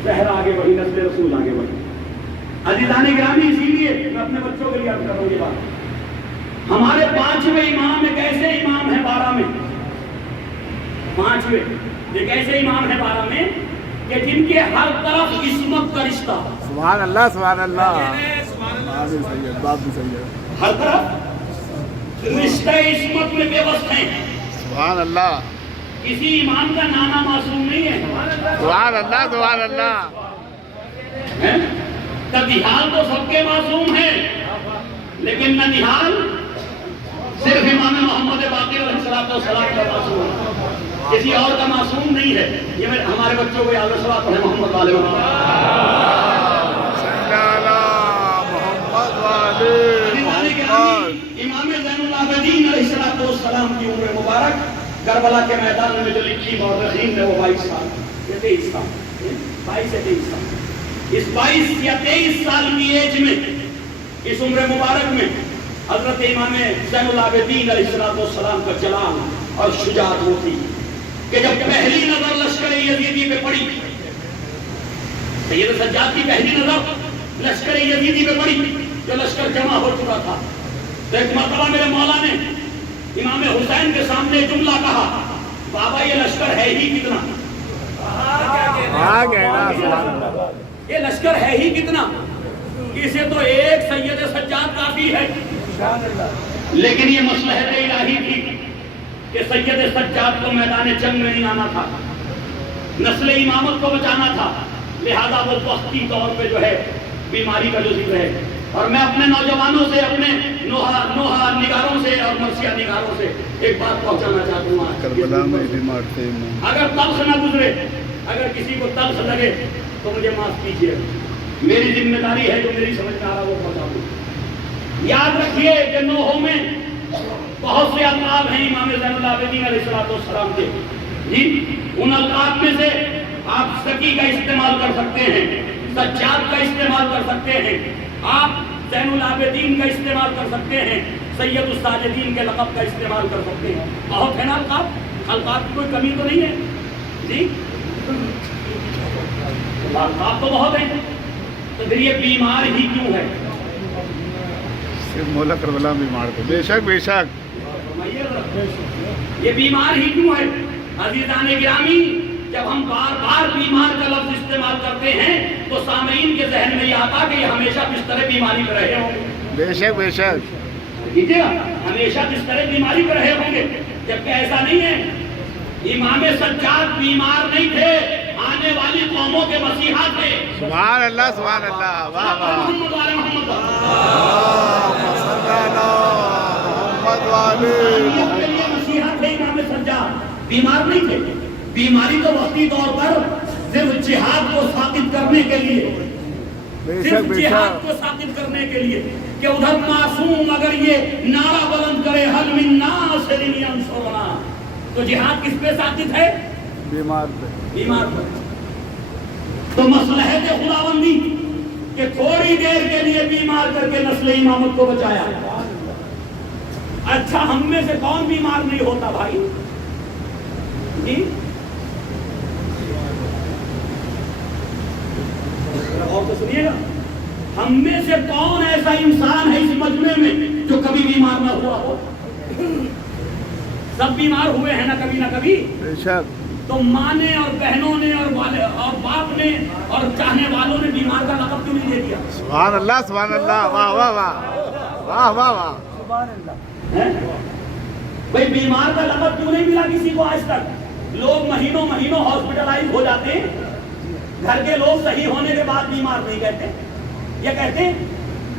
زہرا آگے بڑھی, نسل رسول آگے بڑھی. عزیزان گرامی, اسی لیے میں اپنے بچوں کے لیے عرض کر رہا ہوں یہ بات. ہمارے 5ویں امام ایک ایسے امام ہیں 12 میں, 5ویں ایک ایسے امام ہیں 12 میں کہ جن کے ہر طرف عصمت کا رشتہ. سبحان اللہ سبحان اللہ. ہر طرف رشتہ عصمت میں بے بس ہیں. سبحان اللہ. کسی امام کا نانا معصوم نہیں ہے. سبحان اللہ سبحان اللہ. ننھیال تو سب کے معصوم ہیں, لیکن ننھیال صرف امام محمد باقر علیہ السلام کا معصوم ہے, کسی اور کا معصوم نہیں ہے. یہ ہمارے بچوں کو یاد رکھنا پڑے. محمد والے امام زین العابدین علیہ السلام کی عمر مبارک کربلا کے میدان میں جو لکھی مورخین نے وہ 22 سال, 23 سال, 22 سے 23 سال. اس 22 یا 23 سال کی ایج میں, اس عمر مبارک میں حضرت امام زین العابدین علیہ السلام کا جلال اور شجاعت ہوتی کہ جب پہلی نظر لشکر یزیدی پہ پڑی, سید سجاد کی پہلی نظر لشکر یزیدی پہ پڑی جو لشکر جمع ہو چکا تھا, تو ایک مرتبہ میرے مولا نے امام حسین کے سامنے جملہ کہا, بابا یہ لشکر ہے ہی کتنا, یہ لشکر ہے ہی کتنا, اسے تو ایک سید سجاد کافی ہے. لیکن یہ مصلحت الہی تھی کہ سید سجاد کو میدان جنگ میں نہیں آنا تھا, نسل امامت کو بچانا تھا. لہذا وہ وقتی طور پہ جو ہے بیماری کا جو ذکر ہے. اور میں اپنے نوجوانوں سے, اپنے نوحہ نگاروں سے اور مرثیہ نگاروں سے ایک بات پہنچانا چاہتا ہوں. کربلا میں بیمار تھے, اگر تلخ نہ گزرے, اگر کسی کو تلخ لگے تو مجھے معاف کیجیے. میری ذمہ داری ہے جو میری سمجھ میں آ رہا وہ پہنچا دوں. یاد رکھیے کہ نوحوں میں بہت سے القاب ہیں امام زین العابدین علیہ السلام کے. جی, ان القاب میں سے آپ سکی کا استعمال کر سکتے ہیں, سجاد کا استعمال کر سکتے ہیں, آپ زین العابدین کا استعمال کر سکتے ہیں, سید الساجدین کے لقب کا استعمال کر سکتے ہیں. بہت ہے نا القاب, القاب کی کوئی کمی تو نہیں ہے. جی, القاب تو بہت ہیں, تو پھر یہ بیمار ہی کیوں ہے؟ مولا کربلا میں بیمار تھے. بے شک بے شک. یہ بیمار ہی کیوں ہے؟ عزیزان گرامی, جب ہم بار بار بیمار کا لفظ استعمال کرتے ہیں تو سامعین کے ذہن میں یہ آتا کہ یہ ہمیشہ بستر بیماری پر رہے ہوں گے. بے شک بے شک. کیجیے گا, ہمیشہ بستر بیماری پر رہے ہوں گے, جبکہ ایسا نہیں ہے. امام سجاد بیمار نہیں تھے, آنے والی قوموں کے مسیحا تھے. سبحان اللہ سبحان اللہ. واہ واہ. محمد والے محمد کے لیے مسیحا تھے امام سجاد, بیمار نہیں تھے. بیماری تو وقتی طور پر صرف جہاد کو ثابت کرنے کے لیے, صرف جہاد کو ثابت کرنے کے لیے کہ ادھر معصوم اگر یہ نعرہ بلند کرے حل من ناصر ینصرنا, تو جہاد کس پہ ثابت ہے؟ بیمار پہ. بیمار پہ. تو مصلحت خداوندی کہ تھوڑی دیر کے لیے بیمار کر کے نسل امامت کو بچایا. اچھا, ہم میں سے کون بیمار نہیں ہوتا بھائی؟ جی اور تو سنیے گا، ہم میں سے کون ایسا انسان ہے اس مجمع میں جو کبھی بیمار نہ ہوا ہو؟ سب بیمار ہوئے ہیں نا کبھی نہ کبھی. بے شک. تو ماں نے اور بہنوں نے اور باپ نے اور چاہنے والوں نے بیمار کا لقب کیوں نہیں دے دیا؟ سبحان اللہ سبحان اللہ. واہ واہ واہ واہ واہ واہ. سبحان اللہ. بھائی بیمار کا لقب کیوں نہیں ملا کسی کو آج تک؟ لوگ مہینوں مہینوں ہاسپٹلائز ہو جاتے ہیں، گھر کے لوگ صحیح ہونے کے بعد بیمار نہیں کہتے، یہ کہتے ہیں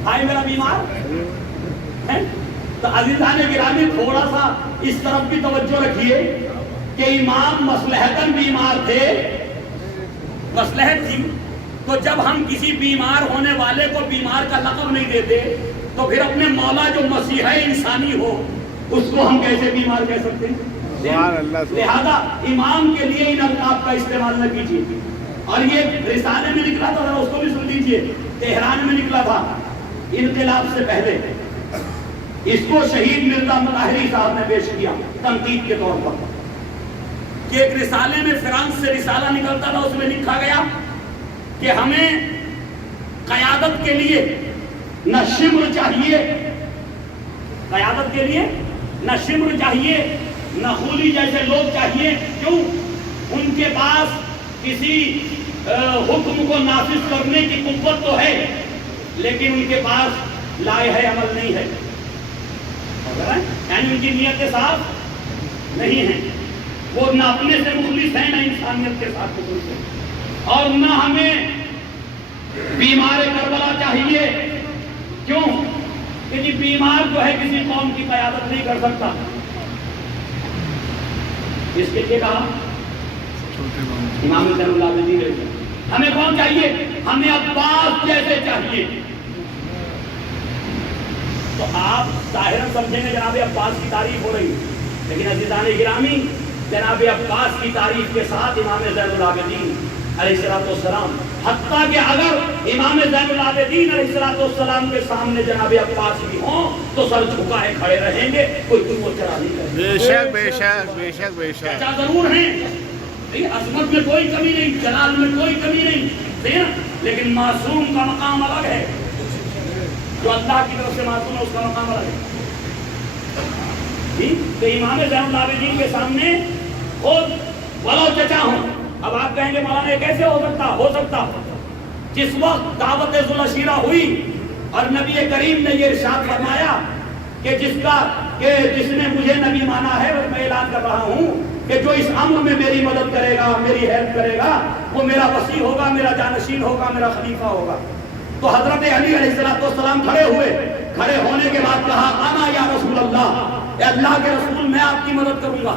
بھائی میرا بیمار ہے. تو عزیزان گرامی تھوڑا سا اس طرف بھی توجہ رکھیے کہ امام مصلحتاً بیمار تھے، مصلحت تھی، تو جب ہم کسی بیمار ہونے والے کو بیمار کا لقب نہیں دیتے تو پھر اپنے مولا جو مسیح انسانی ہو اس کو ہم کیسے بیمار کہہ سکتے ہیں؟ لہذا امام کے لیے ان القاب کا استعمال نہ کیجیے. اور یہ رسالے میں نکلا تھا، اس کو بھی سن لیجیے، تہران میں نکلا تھا انقلاب سے پہلے. اس کو شہید مرزا مطہری صاحب نے پیش کیا تنقید کے طور پر کہ ایک رسالے میں فرانس سے رسالہ نکلتا تھا، اس میں لکھا گیا کہ ہمیں قیادت کے لیے نہ شمر چاہیے، قیادت کے لیے نہ شمر چاہیے نہ خولی جیسے لوگ چاہیے. کیوں؟ ان کے پاس کسی حکم کو نافذ کرنے کی قوت تو ہے لیکن ان کے پاس لائحہ عمل نہیں ہے، یعنی ان کی نیت صاف نہیں ہے، وہ نہ اپنے سے مخلص ہیں نہ انسانیت کے ساتھ مخلص ہیں. اور نہ ہمیں بیمار کربلا چاہیے. کیوں؟ کہ جی بیمار جو ہے کسی قوم کی قیادت نہیں کر سکتا. اس کے لیے کہا امام زین العابدین نے ہمیں کون چاہیے؟ ہمیں عباس جیسے چاہیے. تو آپ ظاہراً سمجھیں گے جناب عباس کی تعریف ہو رہی ہے، لیکن عزیزان گرامی جناب عباس کی تعریف کے ساتھ امام زین العابدین علیہ السلام، حتیٰ کہ اگر امام زین العابدین علیہ السلام کے سامنے جناب عباس بھی ہوں تو سر جھکائے کھڑے رہیں گے، کوئی تم کو چرا نہیں کرے. بے شک بے شک بے شک بے شک. چچا ضرور ہیں، عظمت میں کوئی کمی نہیں، جلال میں کوئی کمی نہیں، لیکن معصوم کا مقام الگ ہے. جو اللہ کی طرف سے معصوم ہے اس کا مقام الگ ہے. تو امام زین العابدین کے سامنے خود ولو چچا ہوں. اب آپ کہیں گے مولانا یہ کیسے ہو سکتا جس وقت دعوت ذوالعشیرہ ہوئی اور نبی کریم نے یہ ارشاد فرمایا کہ جس نے مجھے نبی مانا ہے میں اعلان کر رہا ہوں کہ جو اس امر میں میری مدد کرے گا، میری ہیلپ کرے گا، وہ میرا وصی ہوگا، میرا جانشین ہوگا، میرا خلیفہ ہوگا. تو حضرت علی علیہ السلام کھڑے ہوئے، کھڑے ہونے کے بعد کہا انا یا رسول اللہ، اے اللہ کے رسول میں آپ کی مدد کروں گا،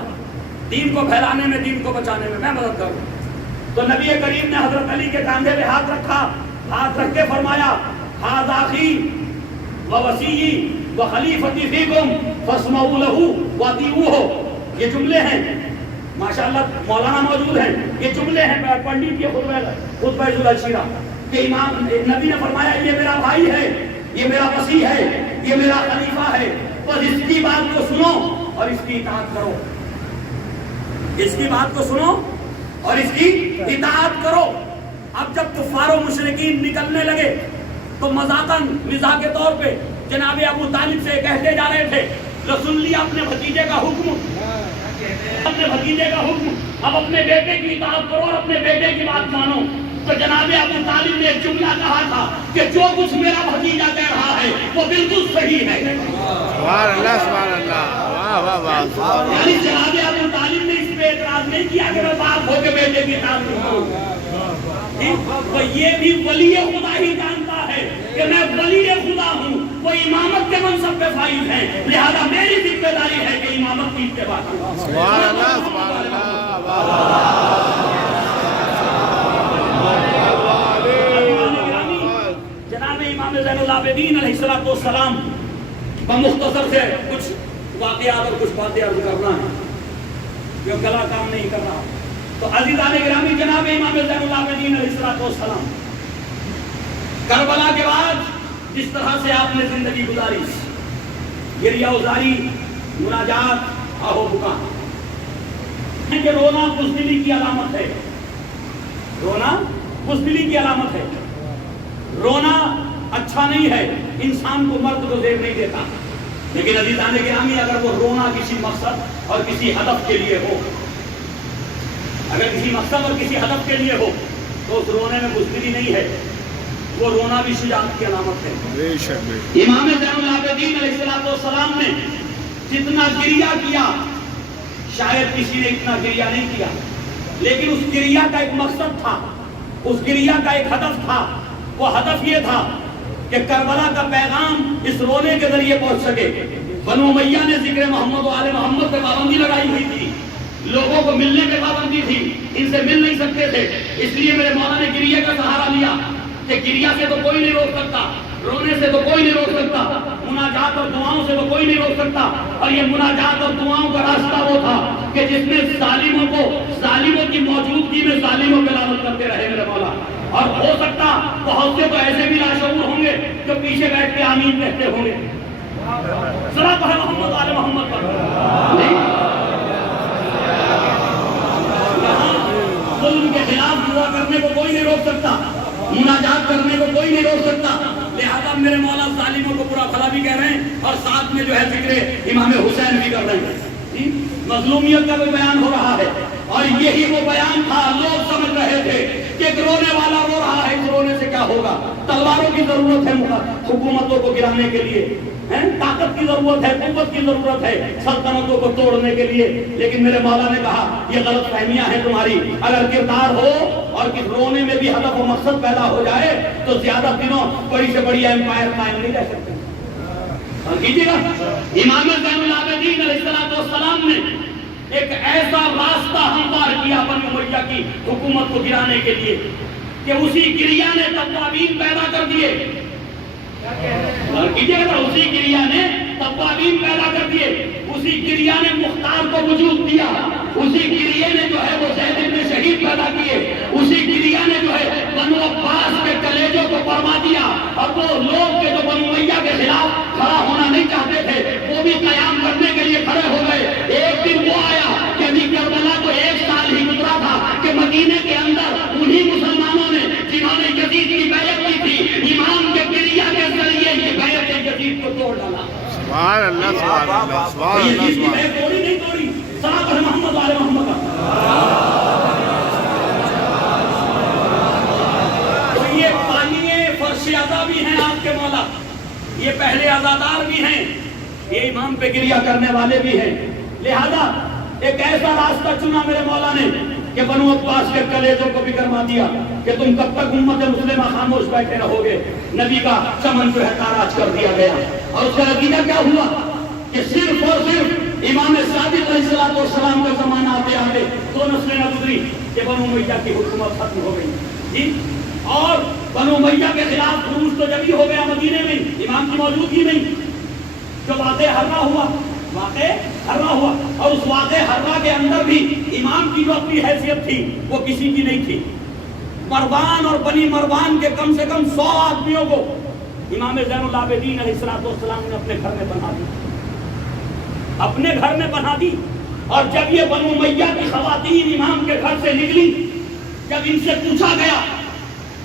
دین کو پھیلانے میں، دین کو بچانے میں مدد کروں. تو نبی کریم نے حضرت علی کے کاندھے پہ ہاتھ رکھا، ہاتھ رکھ کے فرمایا ھذا اخی ووصی وخلیفتی فیکم فاسمعوا لہ واطیعوہ. یہ جملے ہیں ماشاءاللہ مولانا موجود ہیں، یہ جملے ہیں پنڈت کے خطبہ ذوالعشیرہ کہ امام نبی نے فرمایا یہ میرا بھائی ہے، یہ میرا وصی ہے، یہ میرا خلیفہ ہے، تو اس کی بات کو سنو اور اس کی اطاعت کرو. اس کی بات کو سنو اور اس کی اطاعت کرو. اب جب کفار و مشرکین نکلنے لگے تو مذاقاً مزاح کے طور پہ جناب ابو طالب سے کہتے جا رہے تھے لو سن لیا اپنے بھتیجے کا حکم، اپنے بھتیجے کا حکم، اب اپنے بیٹے کی اطاعت کرو اور اپنے بیٹے کی بات مانو. تو جناب ابو طالب نے ایک جملہ کہا تھا کہ جو کچھ میرا بھتیجا کہہ رہا ہے وہ بالکل صحیح ہے. سبحان اللہ سبحان اللہ. واہ واہ واہ. یعنی جناب ابو طالب نے اس پہ اعتراض نہیں کیا کہ میں باپ ہو کے بیٹے کی اطاعت کروں. تو یہ بھی ولی خدا ہی جانتا ہے کہ میں ولی خدا ہوں، وہ امامت کے منصب پہ فائز ہیں، لہذا میری ذمہ داری ہے کہ امامت کی اتباع کروں. سبحان اللہ سبحان اللہ. جناب امام زین العابدین علیہ السلام بمختصر سے کچھ واقعات اور کچھ باتیں عرض کرنا ہے، جو گلا کام نہیں کر رہا. تو عزیزان گرامی جناب امام زین العابدین علیہ السلام کربلا کے بعد جس طرح سے آپ نے زندگی گزاری، گریہ ازاری، مناجات، آہو بکا، کہ رونا بزدلی کی علامت ہے، رونا بزدلی کی علامت ہے، رونا اچھا نہیں ہے، انسان کو مرد کو زیب نہیں دیتا۔ لیکن عزیزان گرامی اگر وہ رونا کسی مقصد اور کسی ہدف کے لیے ہو، اگر کسی مقصد اور کسی ہدف کے لیے ہو تو اس رونے میں بزدلی نہیں ہے، وہ رونا بھی شجاعت کی علامت ہے۔ امام زین العابدین علیہ السلام نے جتنا گریہ کیا شاید کسی نے اتنا گریہ نہیں کیا، لیکن اس گریہ کا ایک مقصد تھا، اس گریہ کا ایک ہدف تھا۔ وہ ہدف یہ تھا کہ کربلا کا پیغام اس رونے کے ذریعے پہنچ سکے۔ بنو امیہ نے ذکر محمد و آل محمد پہ پابندی لگائی ہوئی تھی، لوگوں کو ملنے پہ پابندی تھی، ان سے مل نہیں سکتے تھے، اس لیے میرے مولا نے گریہ کا سہارا لیا کہ گریہ سے تو کوئی نہیں روک سکتا، رونے سے تو کوئی نہیں روک سکتا، مناجات اور دعاؤں سے تو کوئی نہیں روک سکتا۔ اور یہ مناجات اور دعاؤں کا راستہ وہ تھا کہ جس میں ظالموں کی موجودگی میں ظالموں پہ لعنت کرتے رہے میرے مولا۔ اور ہو سکتا بہت سے تو ایسے بھی لاشعور ہوں گے جو پیچھے بیٹھ کے آمین کہتے ہوں گے، ذرا پڑھے محمد آل محمد پر۔ ظلم کے خلاف دعا کرنے کو کوئی نہیں روک سکتا، مناجات کرنے کو کوئی نہیں روک سکتا، لہذا میرے مولا ظالموں کو برا بھلا بھی کہہ رہے ہیں اور ساتھ میں جو ہے ذکر امام حسین بھی کر رہے ہیں۔ مظلومیت کا بھی بیان ہو رہا ہے اور یہی وہ بیان تھا، لوگ سمجھ رہے تھے کہ ایک رونے والا رو رہا ہے، اس رونے سے کیا ہوگا؟ تلواروں کی ضرورت ہے حکومتوں کو گرانے کے لیے، طاقت کی ضرورت ہے، قوت کی ضرورت ہے سلطنتوں کو توڑنے کے لیے۔ لیکن میرے مولا نے کہا یہ غلط فہمیاں ہیں تمہاری، اگر کردار ہو اور کس رونے میں بھی ہدف و مقصد پیدا ہو جائے تو زیادہ دنوں بڑی سے بڑی امپائر قائم نہیں رہ سکتے۔ کیجیے گا امام زین العابدین علیہ السلام نے ایک ایسا راستہ ہموار کیا بنو امیہ کی حکومت کو گرانے کے لیے کہ اسی گریہ نے توابین پیدا کر دیے، اسی گریہ نے توابین پیدا کر دیے، اسی گریہ نے مختار کو وجود دیا، اسی گریہ نے جو ہے وہ زید بن شہید پیدا کیے، اسی گریہ نے جو ہے بنو عباس کے کلیجوں کو پروا دیا، اور وہ لوگ کے جو بنو امیہ کے خلاف کھڑا ہونا نہیں چاہتے تھے وہ بھی قیام کرنے کے لیے کھڑے ہو گئے۔ ایک دن وہ آیا کہ ابھی کربلا کو 1 سال ہی گزرا تھا کہ مدینے کے اندر انہی مسلمانوں نے جنہوں نے یزید کی بیعت کی تھی، امام کے گریہ کے ذریعے یہ بیعت یزید کو توڑ ڈالا۔ سبحان اللہ، سبحان اللہ، سبحان اللہ، یزید کی بیعت توڑی نہیں توڑی، صلاۃ علی محمد آل محمد کا۔ تو یہ پانیے فرش عزا بھی ہیں آپ کے مولا، یہ پہلے عزادار بھی ہیں، یہ امام پہ گریہ کرنے والے بھی ہیں، لہذا ایک ایسا راستہ چنا میرے مولا نے کہ بنو عباس کے کلیجوں کو بھی کروا دیا کہ تم کب تک امت مسلمہ خاموش بیٹھے رہو گے۔ نبی کا چمن جو ہے تاراج کر دیا گیا اور اس کا نتیجہ کیا ہوا کہ صرف اور صرف امام صادق علیہ السلام کا زمانہ آتے آتے 2 نسلیں نہ گزری کہ بنو امیہ کی حکومت ختم ہو گئی جی۔ اور بنو امیہ کے خلاف خروج تو جبھی ہو گیا مدینے میں امام کی موجودگی میں، جو واقع حرہ ہوا اور اس واقع حرہ کے اندر بھی امام کی جو اپنی حیثیت تھی وہ کسی کی نہیں تھی۔ مروان اور بنی مروان کے کم سے کم 100 آدمیوں کو امام زین العابدین علیہ السلام نے اپنے گھر میں بنا دی، اپنے گھر میں بنا دی۔ اور جب یہ بنو امیہ کی خواتین امام کے گھر سے نکلی، جب ان سے پوچھا گیا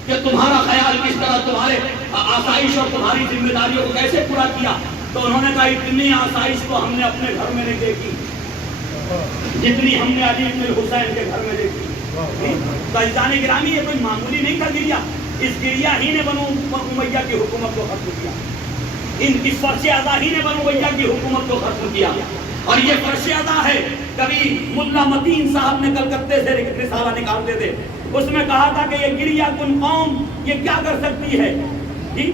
کہ تمہارا خیال کس طرح تمہارے آسائش اور تمہاری ذمہ داریوں کو کیسے پورا کیا، تو انہوں نے کہا اتنی آسائش تو ہم نے اپنے گھر میں نہیں دیکھی جتنی ہم نے علی بن حسین کے گھر میں دیکھی۔ تو عزیزان گرامی یہ کوئی معمولی نہیں کر گریہ، اس گریہ ہی نے بنو امیہ کی حکومت کو ختم کیا، ان کی فرش عزا ہی نے بنو امیہ کی حکومت کو ختم کیا۔ اور یہ فرش عزا ہے، کبھی ملا متین صاحب نے کلکتے سے رسالہ نکالتے تھے، اس میں کہا تھا کہ یہ گریہ کن قوم یہ کیا کر سکتی ہے جی،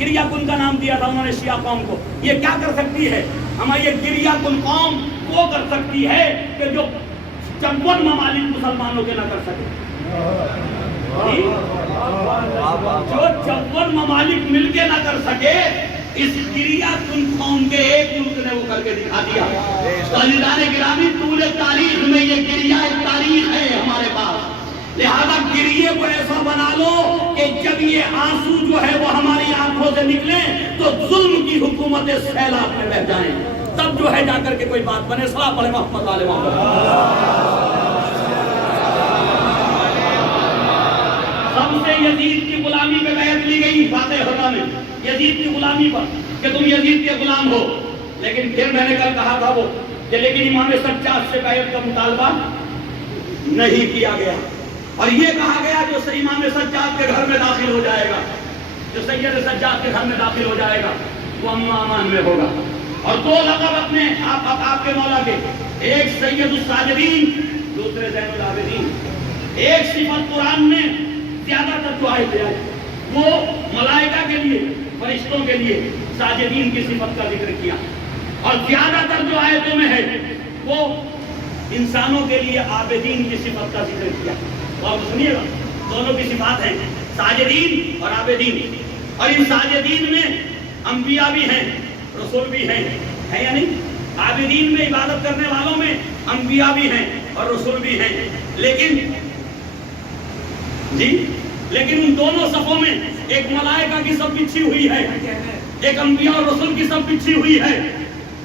گریہ کن کا نام دیا تھا انہوں نے شیعہ قوم کو، یہ کیا کر سکتی ہے؟ ہماری یہ گریہ کن قوم وہ کر سکتی ہے کہ جو 54 ممالک مسلمانوں کے نہ کر سکے، جو 54 ممالک مل کے نہ کر سکے، اس گریہ کن قوم کے ایک ملک نے وہ کر کے دکھا دیا۔ عزیزان گرامی طول تاریخ میں یہ گریہ ایک تاریخ ہے ہمارے پاس، لہذا گریے کو ایسا بنا لو کہ جب یہ آنسو جو ہے وہ ہماری آنکھوں سے نکلیں تو ظلم کی حکومتیں سیلاب میں بہہ جائیں، تب جو ہے جا کر کے کوئی بات بنے۔ صلاۃ علی محمد آل محمد۔ سے یزید کی غلامی پہ بیعت لی گئی فاتح ہوتا میں، یزید کی غلامی پر کہ تم یزید کے غلام ہو. لیکن پھر میں نے کل کہا تھا وہ کہ لیکن امام سجاد سے بیعت کا مطالبہ نہیں کیا گیا، اور یہ کہا گیا جو امام سجاد کے گھر میں داخل ہو جائے گا، جو سید سجاد کے گھر میں داخل ہو جائے گا وہ امن و امان میں ہوگا. اور دو لقب اپنے آپ کے مولا کے، ایک سید الساجدین، دوسرے زین العابدین. ایک صفت قرآن میں زیادہ تر جو آئے تھے وہ ملائکہ کے لیے، فرشتوں کے لیے ساجدین کی صفت کا ذکر کیا، اور زیادہ تر جو آیتوں میں ہے وہ انسانوں کے لیے عابدین کی صفت کا ذکر کیا. اور سنیے گا دونوں کی صفات ہیں، ساجدین اور عابدین. اور ان ساجدین میں انبیاء بھی ہیں، رسول بھی ہیں، ہے یا نہیں؟ عابدین میں عبادت کرنے والوں میں انبیاء بھی ہیں اور رسول بھی ہیں. لیکن ان دونوں صفوں میں ایک ملائکہ کی صف بچھی ہوئی ہے، ایک انبیاء اور رسول کی صف بچھی ہوئی ہے.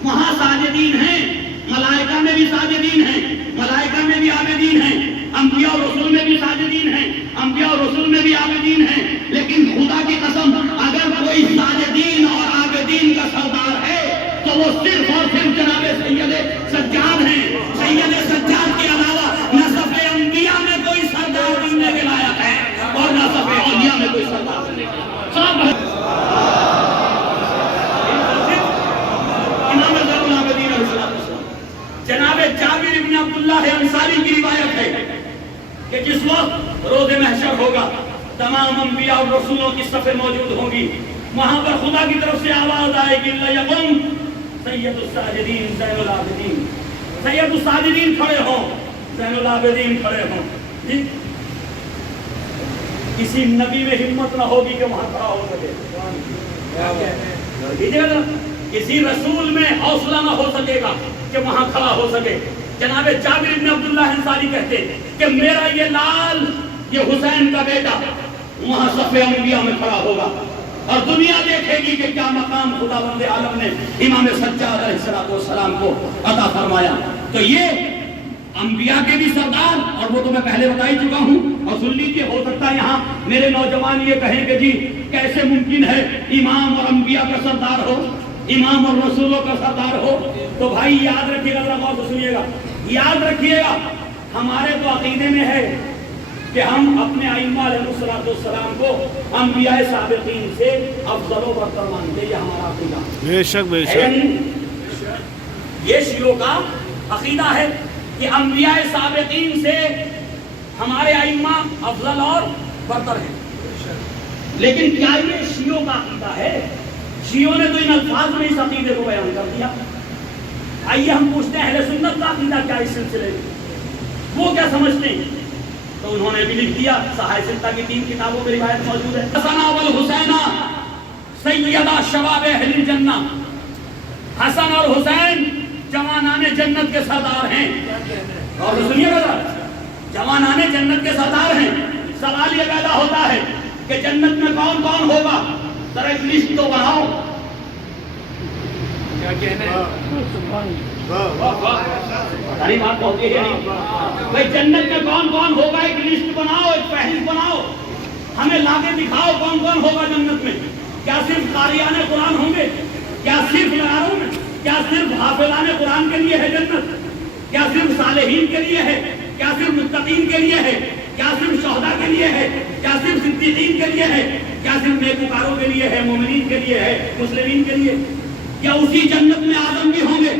وہاں ساجدین ہیں، ملائکہ میں بھی ساجدین ہیں، ملائکہ میں بھی عابدین ہیں، انبیاء اور رسول میں بھی ساجدین ہیں، انبیاء اور رسول میں بھی عابدین ہیں. لیکن خدا کی قسم اگر کوئی ساجدین اور عابدین کا سردار ہے تو وہ صرف اور صرف جناب سید سجاد ہیں. سید سجاد کے علاوہ نہ صف انبیاء میں کوئی سردار بننے کے لائق ہے اور نہ صف اولیاء میں کوئی سردار بننے کے لائق. سب امام زین العابدین علیہ السلام. جناب جابر بن عبداللہ انصاری کی روایت ہے کہ جس وقت روز محشر ہوگا تمام انبیاء اور رسولوں کی صفیں موجود ہوں گی، وہاں پر خدا کی طرف سے آواز آئے گی لَيَقُمْ سید الساجدین زین العابدین. سید الساجدین کھڑے ہوں، زین العابدین کھڑے ہوں. کسی نبی میں ہمت نہ ہوگی کہ وہاں کھڑا ہو سکے، کسی رسول میں حوصلہ نہ ہو سکے گا کہ وہاں کھڑا ہو سکے. جناب جابر بن عبداللہ انصاری کہتے کہ میرا یہ لال، یہ حسین کا بیٹا وہاں صف انبیاء میں کھڑا ہوگا اور دنیا دیکھے گی کہ کیا مقام خدا بند عالم نے امام سجاد علیہ السلام کو عطا فرمایا. تو یہ انبیاء کے بھی سردار، اور وہ تو میں پہلے بتا ہی چکا ہوں. اور سن لیجیے، ہو سکتا ہے یہاں میرے نوجوان یہ کہیں کہ جی کیسے ممکن ہے امام اور انبیاء کا سردار ہو، امام اور رسولوں کا سردار ہو. تو بھائی یاد رکھیے گا، ذرا غور سے سنیے گا، یاد رکھیے گا ہمارے تو عقیدے میں ہے کہ ہم اپنے ائمہ علیہ السلام کو انبیاء سابقین سے افضل و برتر مانتے ہیں. یہ ہمارا عقیدہ بے شک بے شک. یہ شیعوں کا عقیدہ ہے کہ انبیاء سابقین سے ہمارے ائمہ افضل اور برتر ہیں. لیکن کیا یہ شیعوں کا عقیدہ ہے؟ شیعوں نے تو ان الفاظ میں اس عقیدے کو بیان کر دیا. آئیے ہم پوچھتے ہیں اہل سنت کا عقیدہ کیا اس سلسلے میں، وہ کیا سمجھتے ہیں؟ تو انہوں نے بھی لکھ دیا. صحائف ستہ کی 3 کتابوں میں روایت موجود ہے. حسن والحسین سیدہ شباب اہل الجنہ. حسن اور حسین جوانان جنت کے سردار ہیں. اور سنیے گا، جوانان جنت کے سردار ہیں. سوال یہ پیدا ہوتا ہے کہ جنت میں کون کون ہوگا؟ ذرا ایک لسٹ تو بناؤ. کیا کہنا ہے؟ ساری بات ہوتی ہے بھائی جنت میں کون کون ہوگا؟ ایک لسٹ بناؤ، ایک فہرست بناؤ، ہمیں لا کے دکھاؤ کون کون ہوگا جنت میں. کیا صرف قاریان قرآن ہوں گے؟ کیا صرف معروم ہے؟ کیا صرف حافظان قرآن کے لیے ہے جنت؟ کیا صرف صالحین کے لیے ہے؟ کیا صرف متقین کے لیے ہے؟ کیا صرف شہداء کے لیے ہے؟ کیا صرف صدیقین کے لیے ہے؟ کیا صرف نیکوکاروں کے لیے ہے، مومنین کے لیے ہے، مسلمین کے لیے؟ کیا اسی جنت میں آدم بھی ہوں گے؟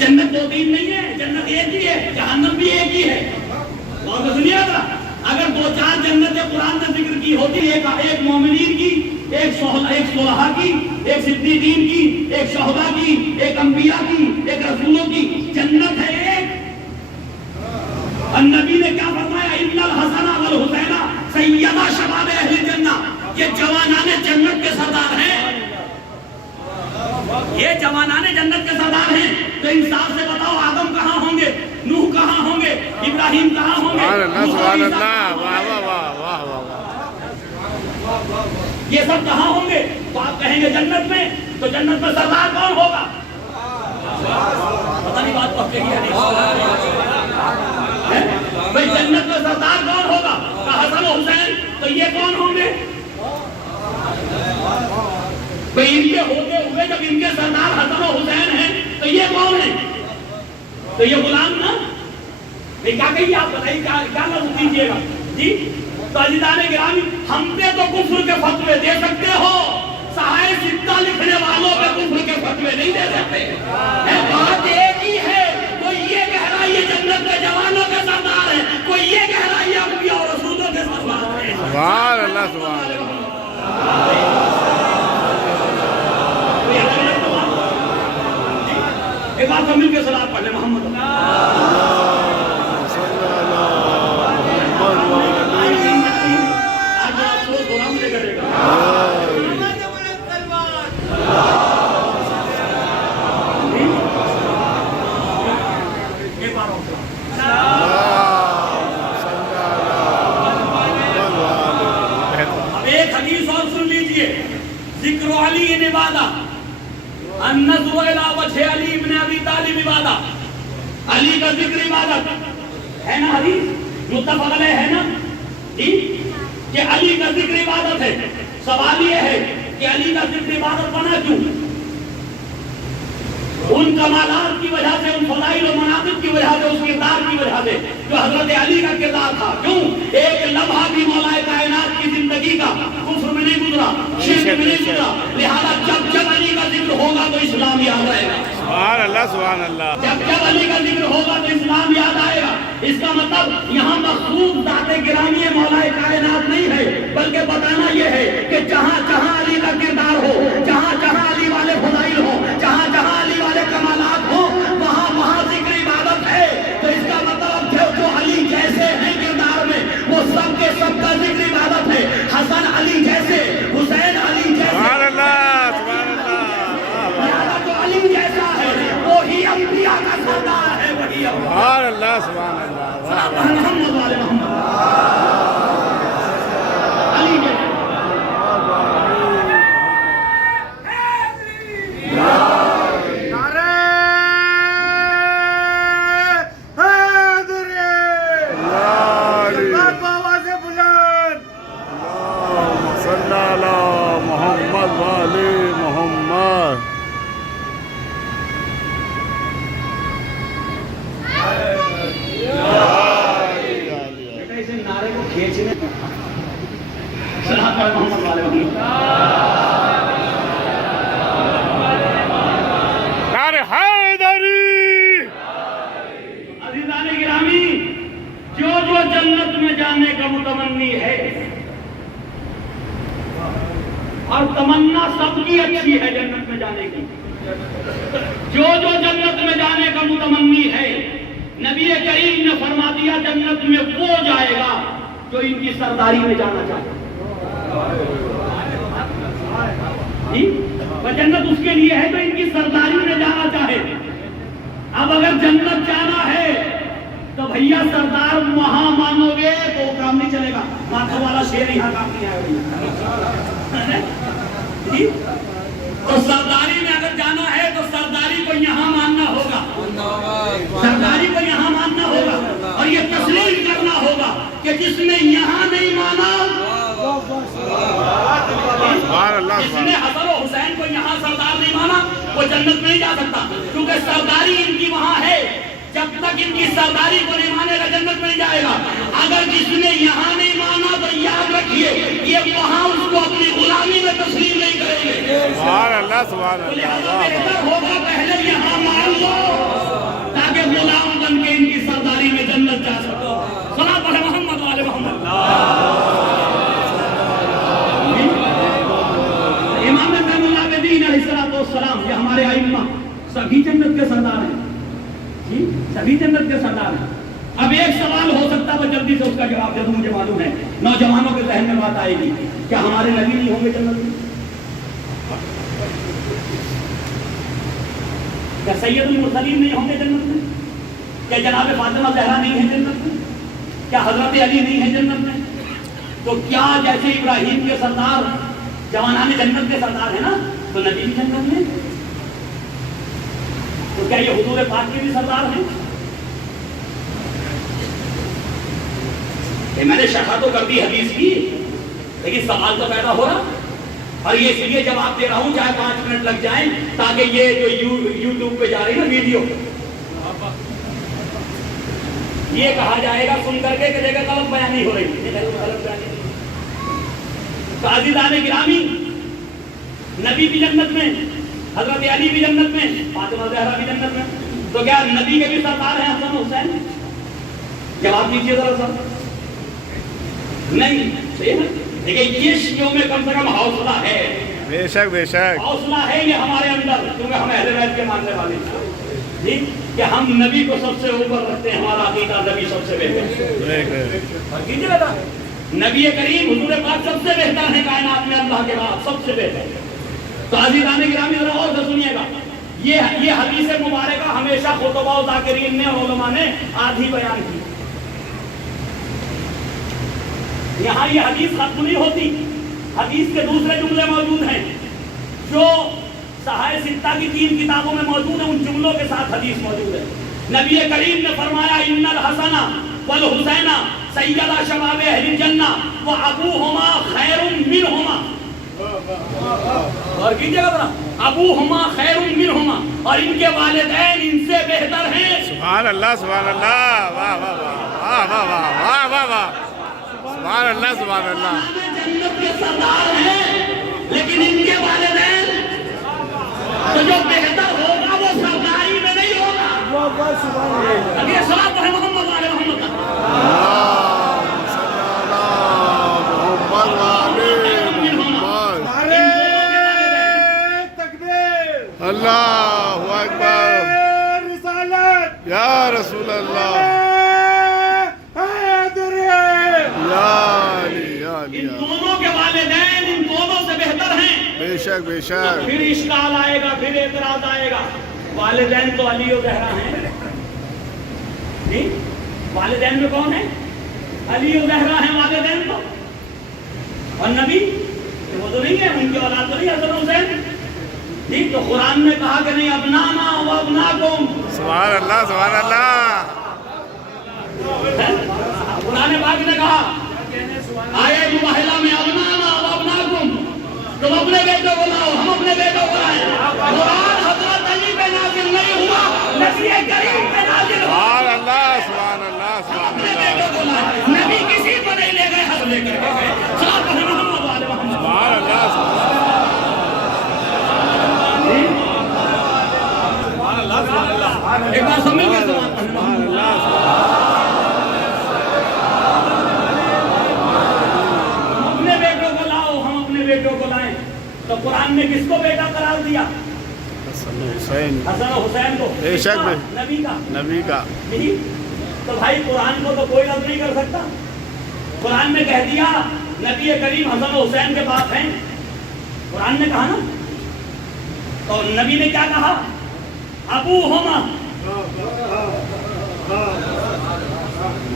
جنت 2-3 نہیں ہے، جنت ایک ہی ہے، جہنم بھی ایک ہی ہے. اور سنیے گا، اگر 2-4 جنتیں قرآن نے ذکر کی ہوتی، ایک مومنین کی، ایک صلحاء کی، ایک صدیقین کی، ایک شہداء کی، ایک انبیاء کی، ایک رسولوں کی. جنت ہے ایک. النبی نے کیا فرمایا؟ ان الحسن والحسین سیدہ شباب اہل الجنہ. یہ جوانان جنت کے سردار ہیں، یہ جوانان جنت کے سردار ہیں. تو انصاف سے بتاؤ آدم کہاں ہوں گے؟ نوح کہاں ہوں گے؟ ابراہیم کہاں ہوں گے؟ یہ سب کہاں ہوں گے؟ تو آپ کہیں گے جنت میں. تو جنت میں سردار کون ہوگا؟ پتہ نہیں بات تو کہی ہے نہیں. بھائی جنت میں سردار کون ہوگا؟ کہا حسن و حسین. تو یہ کون ہوں گے؟ بھائی ان کے ہوتے ہوئے جب ان کے سردار حسن و حسین ہیں تو یہ کون ہیں؟ تو یہ غلام نا. نہیں کیا کہیے آپ بتائیے کیا لفظ دیجیے گا جی. تو عزیزان گرامی ہم پہ تو کفر کے فتوے دے سکتے ہو, صحائف ستہ لکھنے والوں پہ کفر کے فتوے نہیں دے سکتے. بات ایک ہی ہے, کوئی یہ کہہ رہا ہے یہ جنت کے جوانوں کے سردار ہے, کوئی یہ کہہ رہا ہے یہ انبیاء اور رسولوں کے سردار ہے. سبحان اللہ سبحان اللہ. ایک بار تو مل کے صلاۃ پڑھ لیں محمد. ایک حدیث اور سن لیجئے. ذکر علی عبادہ, النظر الی وجہ علی ابن ابی طالب عبادہ. علی کا ذکر عبادت ہے نا, حدیث متفق علیہ ہے نا جی, کہ علی کا ذکر عبادت ہے. سوال یہ ہے کہ علی کا ذکر عبادت بنا کیوں؟ ان کمالات کی وجہ سے, ان فضائل و مناقب کی وجہ سے, اس کردار کی وجہ سے جو حضرت علی کا کردار تھا. کیوں؟ ایک لمحہ بھی مولا کائنات کی زندگی کا کفر میں نہیں گزرا, شرک میں نہیں گزرا. لہذا جب جب علی کا ذکر ہوگا تو اسلام یاد آئے گا. سبحان اللہ سبحان اللہ. جب جب علی کا ذکر ہوگا تو اسلام یاد آئے گا. اس کا مطلب یہاں مخصوص ذات گرامی مولا کائنات نہیں ہے, بلکہ بتانا یہ ہے کہ جہاں جہاں علی کا کردار ہو, جہاں جہاں علی والے فضائل ہو, جہاں جہاں علی والے کمالات ہو, وہاں وہاں ذکر عبادت ہے. تو اس کا مطلب جو علی جیسے ہیں کردار میں وہ سب کے سب کا ذکر عبادت ہے. حسن علی جیسے, حسین علی جیسے, سبحان اللہ سبحان اللہ. جو علی جیسا ہے وہی انبیاء کا سردار ہے, وہی سبحان اللہ سبحان اللہ. محمد والے محمد علی جیسا. محمد والی محمد. اسے نعرے کو کھینچنے محمد والے محمد. نعرہ حیدری. عزیزان گرامی, جو جنت میں جانے کا متمنی ہے, اور تمنا سب کی اچھی ہے جنت میں جانے کی, جو جنت میں جانے کا متمنی ہے, نبی کریم نے فرما دیا جنت میں وہ جائے گا جو ان کی سرداری میں جانا چاہے. جنت اس کے لیے ہے جو ان کی سرداری میں جانا چاہے. اب اگر جنت جانا ہے تو بھیا سردار وہاں مانو گے تو وہ کام نہیں چلے گا. ماتھو والا شیر یہاں کام نہیں آئے گا. تو سرداری میں اگر جانا ہے تو سرداری کو یہاں ماننا ہوگا, سرداری کو یہاں ماننا ہوگا, اور یہ تسلیم کرنا ہوگا کہ جس نے یہاں نہیں مانا, جس نے حسن و حسین کو یہاں سردار نہیں مانا, وہ جنت میں نہیں جا سکتا, کیونکہ سرداری ان کی وہاں ہے. جب تک ان کی سرداری کو نہیں مانے گا جنت میں نہیں جائے گا. اگر جس نے یہاں نہیں مانا تو یاد رکھیے یہ وہاں اس کو اپنی غلامی میں تسلیم نہیں کریں گے. سبحان اللہ سبحان اللہ. بہتر ہوگا پہلے یہاں مان لو تاکہ غلام بن کے ان کی سرداری میں جنت جا سکو. صلاۃ پڑھے محمد والے محمد. امام زین العابدین علیہ السلام, یہ ہمارے ائمہ سبھی جنت کے سردار ہیں, سبھی جنت کے سردار ہیں. اب ایک سوال ہو سکتا ہے, میں جلدی سے اس کا جواب دے دوں. مجھے معلوم ہے نوجوانوں کے ذہن میں بات آئے گی, کیا ہمارے نبی نہیں ہوں گے جنت میں؟ کیا سید المرسلین نہیں ہوں گے جنت میں؟ کیا جناب فاطمہ زہرا نہیں ہے جنت میں؟ کیا حضرت علی نہیں ہے جنت میں؟ تو کیا جیسے ابراہیم کے سردار جوانان جنت کے سردار ہیں نا, تو نبی بھی جنت میں, تو کیا یہ حضور پاک کے بھی سردار ہیں؟ میں نے شرح تو کر دی حدیث کی، لیکن سوال تو پیدا ہو رہا، اور یہ اس لیے جواب دے رہا ہوں چاہے 5 منٹ لگ جائیں، تاکہ یہ جو یوٹیوب پہ جا رہی نا ویڈیو، یہ کہا جائے گا سن کر کے کہ دیکھا غلط بیانی ہو رہی ہے۔ تو عزیزان گرامی، نبی بھی جنت میں، حضرت علی بھی جنت میں، فاطمہ زہرا بھی جنت میں، تو کیا نبی کے بھی سردار ہیں حسن حسین؟ جواب دیجیے ذرا سر۔ نہیں، صحیح ہے، لیکن یہ شیعوں میں کم سے کم حوصلہ ہے، بے شک بے شک حوصلہ ہے یہ ہمارے اندر، کیونکہ ہم اہل بیت کے ماننے والے ہیں کہ ہم نبی کو سب سے اوپر رکھتے ہیں، ہمارا عقیدہ نبی سب سے بہتر ہے۔ نبی کریم حضور پاک سب سے بہتر ہے کائنات میں، اللہ کے بعد سب سے بہتر ہے۔ تو عزیزان گرامی ذرا اور سے سنیے گا، یہ حدیث مبارکہ ہمیشہ خطباء و ذاکرین نے اور علماء نے آدھی بیان کی۔ یہاں یہ حدیث ختم نہیں ہوتی، حدیث کے دوسرے جملے موجود ہیں جو صحائف ستہ کی 3 کتابوں میں موجود ہیں، ان جملوں کے ساتھ حدیث موجود ہے۔ نبی کریم نے فرمایا ان الحسن والحسین سیدہ شباب اہل الجنہ وابوہما خیر منہما، اور کیجئے گا ابوہما خیر منہما، اور ان کے والدین ان سے بہتر ہیں۔ سبحان اللہ سبحان اللہ، واہ واہ واہ واہ واہ واہ واہ واہ، سبحان اللہ سبحان اللہ۔ جنت کے سردار ہیں، لیکن ان کے والدین تو جو بہتر ہوگا وہ سرداری میں نہیں ہوگا۔ اگر صلاۃ ہے محمد والے محمد اللہ اکبر، یا رسول اللہ، ان دونوں کے والدین ان دونوں سے بہتر ہیں۔ بے شک بے شک۔ پھر اشکال آئے گا، پھر اعتراض آئے گا، والدین تو علی و زہرا ہیں، جی والدین میں کون ہے؟ علی و زہرا ہیں والدین تو، اور نبی وہ تو نہیں ہے، ان کی اولاد تو نہیں حسن حسین، جی تو قرآن نے کہا کہ نہیں ابنانا و ابناکم، سبحان اللہ سبحان اللہ۔ قرآن پاک نے کہا آیے مباہلہ میں ابنانا و ابناکم، تم اپنے بیٹوں کو لاؤ، ہم اپنے بیٹوں کو لائیں۔ قرآن حضرت علی پہ نازل نہیں ہوا، نبی کریم پہ نازل ہوا۔ سبحان اللہ سبحان اللہ سبحان اپنے اللہ، بیٹوں کو لائیں، نبی کسی کو نہیں لے گئے، حق لے کر گئے۔ صلاۃ ہے محمد والے محمد۔ سبحان اللہ سبحان اللہ، ایک بار سمجھ گئے سبحان اللہ۔ اپنے بیٹوں کو لاؤ، ہم اپنے بیٹوں کو لائیں، تو قرآن نے کس کو بیٹا قرار دیا؟ حسن حسین، حسن و حسین کو، بے شک بے، نبی کا، نبی کا۔ تو بھائی قرآن کو تو کوئی رد نہیں کر سکتا۔ قرآن نے کہہ دیا نبی کریم حسن و حسین کے باپ ہیں، قرآن نے کہا نا، تو نبی نے کیا کہا؟ ابوہما،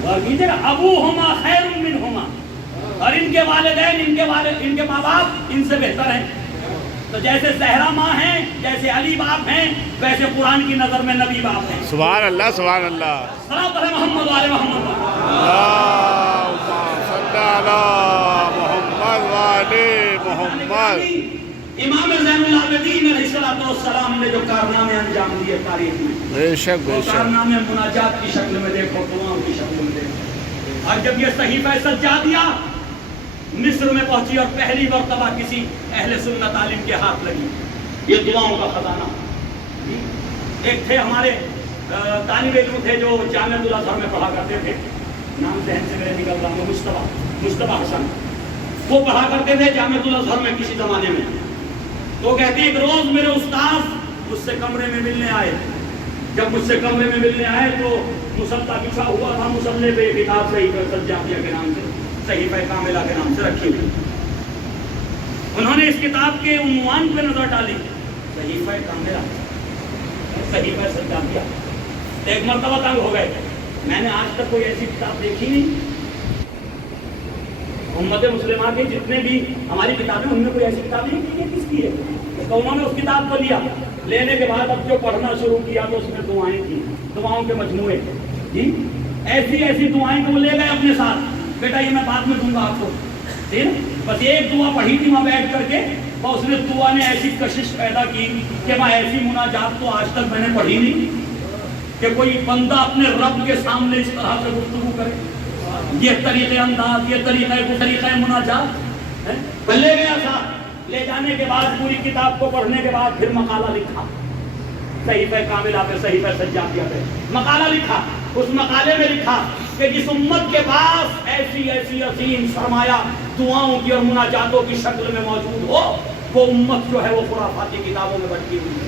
اور کیجئے گا ابوہما خیر منہما، اور ان کے والدین ان کے ماں باپ ان سے بہتر ہیں۔ تو جیسے زہرا ماں ہیں، جیسے علی باپ ہیں، ویسے قرآن کی نظر میں نبی باپ ہیں۔ سبحان اللہ سبحان اللہ۔ صلاۃ ہے محمد والے محمد۔ اللہم صلی علی محمد والے محمد۔ امام زین العابدین علیہ السلام نے جو کارنامے انجام دیے تاریخ میں، بے شک بے وہ شک۔ کارنامے مناجات کی شکل میں دیکھو، دعاؤں کی شکل میں دیکھو۔ اور جب یہ صحیفہ سجادیہ مصر میں پہنچی اور پہلی مرتبہ کسی اہل سنت عالم کے ہاتھ لگی، یہ دعاؤں کا خزانہ۔ ایک تھے ہمارے طالب علم تھے جو جامعۃ الازہر میں پڑھا کرتے تھے، نام ذہن سے میرے نکل رہا ہے، مصطفیٰ حسن، وہ پڑھا کرتے تھے جامعۃ الازہر میں کسی زمانے میں۔ تو کہتے ہیں ایک روز میرے استاذ مجھ سے کمرے میں ملنے آئے، جب مجھ سے کمرے میں ملنے آئے تو مصطفیٰ بچھا ہوا تھا مصلے پہ، کتاب صحیفہ سجادیہ کے نام سے، صحیفہ کاملہ کے نام سے رکھی ہوئی۔ انہوں نے اس کتاب کے عنوان پہ نظر ڈالی، صحیفہ کاملہ، صحیفہ سجادیہ۔ ایک مرتبہ تنگ ہو گئے، میں نے آج تک کوئی ایسی کتاب دیکھی نہیں، امت مسلمہ کے جتنے بھی ہماری کتابیں ان میں کوئی ایسی کتاب نہیں، یہ کس کی ہے؟ تو انہوں نے اس کتاب کو لیا، لینے کے بعد اب جو پڑھنا شروع کیا تو اس میں دعائیں تھیں، دعاؤں کے مجموعے جی، ایسی ایسی دعائیں کہ وہ لے گئے اپنے ساتھ، بیٹا یہ میں بعد میں دوں گا آپ کو، ٹھیک ہے، بس ایک دعا پڑھی تھی وہاں بیٹھ کر کے، اور اس نے دعا نے ایسی کشش پیدا کی کہ میں ایسی مناجات تو آج تک میں نے پڑھی نہیں کہ کوئی بندہ اپنے رب کے سامنے اس طرح سے گفتگو کرے، یہ طریقہ انداز، یہ طریقہ مناجات ہے۔ لے گیا تھا، لے جانے کے بعد پوری کتاب کو پڑھنے کے بعد پھر مقالہ لکھا، صحیفہ کاملہ پہ، صحیفہ سجادیہ پہ مقالہ لکھا۔ اس مقالے میں لکھا کہ جس امت کے پاس ایسی ایسی عظیم سرمایہ دعاؤں کی اور مناجاتوں کی شکل میں موجود ہو، وہ امت جو ہے وہ خرافاتی کتابوں میں بھٹکی ہوئی ہے۔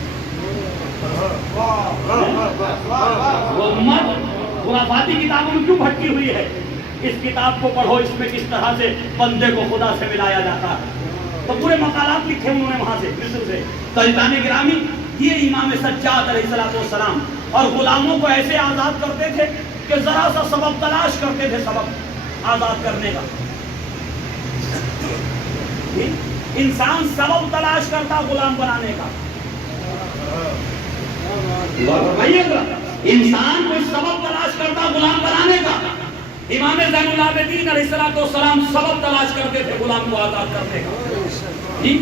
وہ امت خرافاتی کتابوں میں کیوں بھٹکی ہوئی ہے؟ اس کتاب کو پڑھو، اس میں کس طرح سے بندے کو خدا سے ملایا جاتا ہے۔ تو پورے مقالات لکھے انہوں نے وہاں سے، مصر سے۔ تو عزیزان گرامی، یہ امام سجاد علیہ السلام اور غلاموں کو ایسے آزاد کرتے تھے کہ ذرا سا سبب تلاش کرتے تھے، سبب آزاد کرنے کا۔ انسان سبب تلاش کرتا غلام بنانے کا، انسان کوئی سبب تلاش کرتا غلام بنانے کا۔ امام زین العابدین علیہ السلام سبب تلاش کرتے تھے غلام کو آزاد کرنے کا جی۔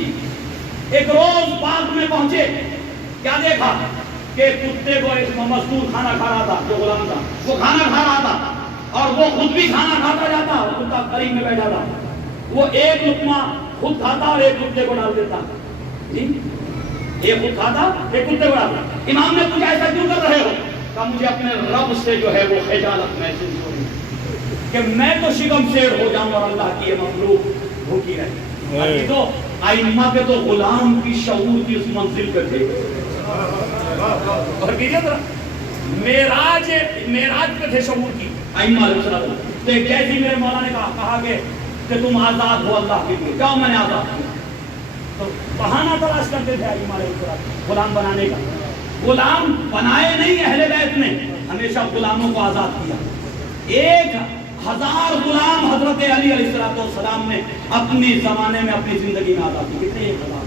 ایک روز باغ میں پہنچے، کیا دیکھا کہ کتے کو ایک مزدور کھانا کھا رہا تھا، جو غلام تھا وہ کھانا کھا رہا تھا اور وہ خود بھی کھانا کھاتا جاتا، اور کتا قریب میں بیٹھا تھا، وہ ایک لقمہ خود کھاتا اور ایک کتے کو ڈال دیتا جی، ایک خود کھاتا ایک کتے کو ڈالتا۔ امام نے پوچھا ایسا کیوں کر رہے ہو؟ کہا مجھے اپنے رب سے جو ہے وہ خجالت محسوس ہو رہی کہ میں تو شکم سیر ہو جاؤں اور اللہ کی یہ مخلوق بھوکی رہے۔ تو ائمہ کے تو غلام کی شعور کی اس منزل پہ تھے، اور معراج پہ تھے شعور کی ائمہ علیہ السلام۔ تو ایک جیسی میرے مولا نے کہا کہ تم آزاد ہو اللہ کے لیے، جاؤ میں نے آزاد کیا۔ تو بہانہ تلاش کرتے تھے ائمہ علیہ السلام غلام بنانے کا۔ غلام بنائے نہیں اہل بیت نے، ہمیشہ غلاموں کو آزاد کیا۔ 1000 غلام حضرت علی علیہ السلام نے اپنی زمانے میں اپنی زندگی میں آزاد کی۔ کتنے 1000؟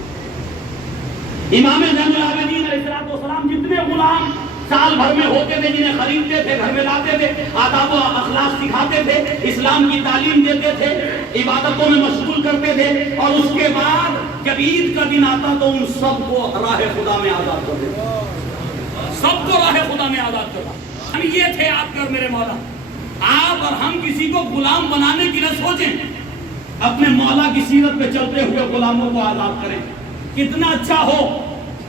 امام زین العابدین علیہ السلام جتنے غلام سال بھر میں ہوتے تھے، جنہیں خریدتے تھے، گھر میں لاتے تھے، آداب و اخلاق سکھاتے تھے، اسلام کی تعلیم دیتے تھے، عبادتوں میں مشغول کرتے تھے، اور اس کے بعد جب عید کا دن آتا تو ان سب کو راہ خدا میں آزاد کر دیتے، سب کو راہ خدا میں آزاد کرتا۔ ہم یہ تھے آپ کے اور میرے مولا۔ آپ اور ہم کسی کو غلام بنانے کی نہ سوچیں، اپنے مولا کی سیرت پہ چلتے ہوئے غلاموں کو آزاد کریں۔ کتنا اچھا ہو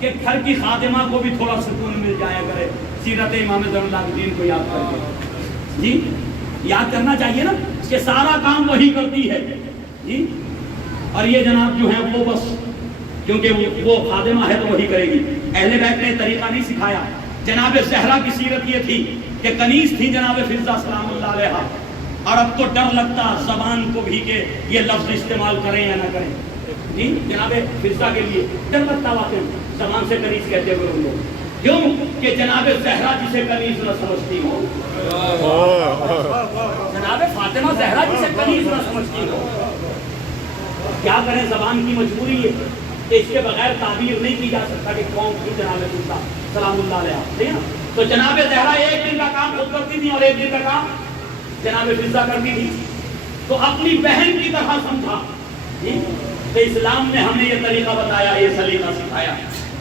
کہ گھر کی خادمہ کو بھی تھوڑا سکون مل جایا کرے سیرت امام زین العابدین کو یاد کر کے جی۔ یاد کرنا چاہیے نا کہ سارا کام وہی کرتی ہے جی، اور یہ جناب جو ہیں وہ بس کیونکہ وہ خادمہ ہے تو وہی کرے گی۔ اہل بیت نے طریقہ نہیں سکھایا۔ جناب زہرا کی سیرت یہ تھی کہ کنیز تھی جناب فضہ سلام اللہ علیہا، اور اب تو ڈر لگتا زبان کو بھی کہ یہ لفظ استعمال کریں یا نہ کریں جی۔ جناب فضہ کے لیے ڈر لگتا واقعی زبان سے کنیز کہتے ہوئے ان لوگ، کیوں کہ جناب زہرا جسے کنیز نہ سمجھتی ہو، جناب فاطمہ زہرا جسے کنیز نہ سمجھتی ہو، کیا کریں زبان کی مجبوری ہے کہ اس کے بغیر تعبیر نہیں کی جا سکتا کہ کون تھی جناب فضہ سلام اللہ علیہا، ٹھیک ہے نا۔ تو جناب زہرا ایک دن کا کام خود کرتی تھی اور ایک دن کا کام جناب فضہ کرتی تھی، تو اپنی بہن کی طرح سمجھا جی۔ تو اسلام نے ہمیں یہ طریقہ بتایا، یہ سلیقہ سکھایا۔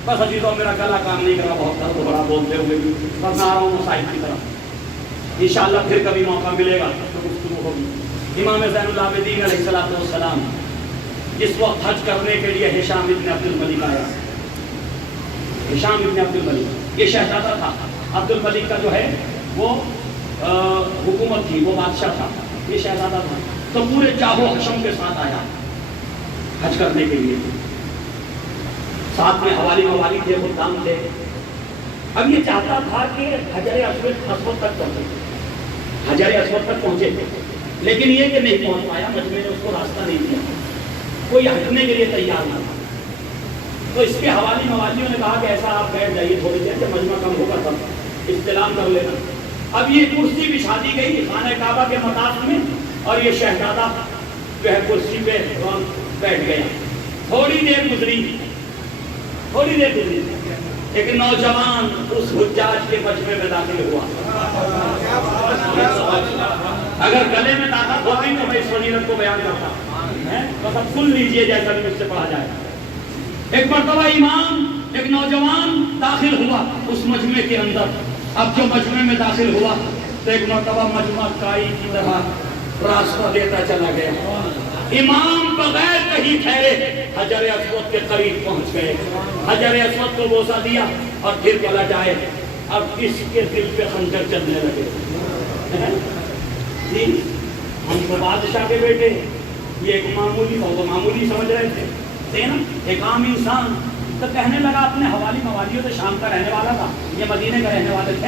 بس عزیزوں میرا گلا کام نہیں کرا بہت درد بڑا بولتے ہوئے بھی، بس آ رہا ہوں مسائل کی طرف، انشاءاللہ پھر کبھی موقع ملے گا تو گفتگو ہوگی۔ امام زین العابدین علیہ السلام اس وقت حج کرنے کے لیے ہشام ابن عبد الملک آیا۔ ہشام ابن عبد الملک یہ شہزادہ تھا، عبد الملک کا جو ہے وہ حکومت تھی، وہ بادشاہ تھا، یہ شہزادہ تھا۔ تو پورے جاہو حشم کے ساتھ آیا حج کرنے کے لیے، ساتھ میں حوالی تھے، خدام تھے۔ اب یہ چاہتا تھا کہ حجر اسود تک پہنچے، حجر اسود تک پہنچے، لیکن یہ کہ نہیں پہنچ پایا، مجمع نے اس کو راستہ نہیں دیا، کوئی ہٹنے کے لیے تیار نہ تھا۔ تو اس کے حوالیوں نے کہا کہ ایسا آپ بیٹھ جائیے تھوڑی دیر، جب مجمع کم ہوگا تب استلام کر لینا۔ اب یہ کرسی بچھا دی گئی خانہ کعبہ کے مطاف میں، اور یہ شہزادہ جو ہے کرسی پہ بیٹھ گیا۔ تھوڑی دیر گزری تھوڑی دیر کے لیے ایک نوجوان اس حجاج کے مجمع میں داخل ہوا. اگر گلے میں طاقت ہوتی تو میں اس فضیلت کو بیان کرتا. بس اب سن لیجئے جیسا بھی مجھ سے پڑھا جائے. ایک مرتبہ امام ایک نوجوان داخل ہوا اس مجمع کے اندر. اب جو مجمع میں داخل ہوا تو ایک مرتبہ مجمع کائی کی طرح راستہ دیتا چلا گیا. امام بغیر کہیں ٹھہرے حجر اسود کے قریب پہنچ گئے. حجر اسود کو بوسہ دیا اور پھر پلٹ آئے. اب اس کے دل پہ خنجر چلنے لگے. جی ہم تو بادشاہ کے بیٹے, یہ ایک معمولی سمجھ رہے تھے نا, ایک عام انسان. تو کہنے لگا اپنے حوالی موالیوں سے شام کا رہنے والا تھا, یہ مدینے کا رہنے والے تھے.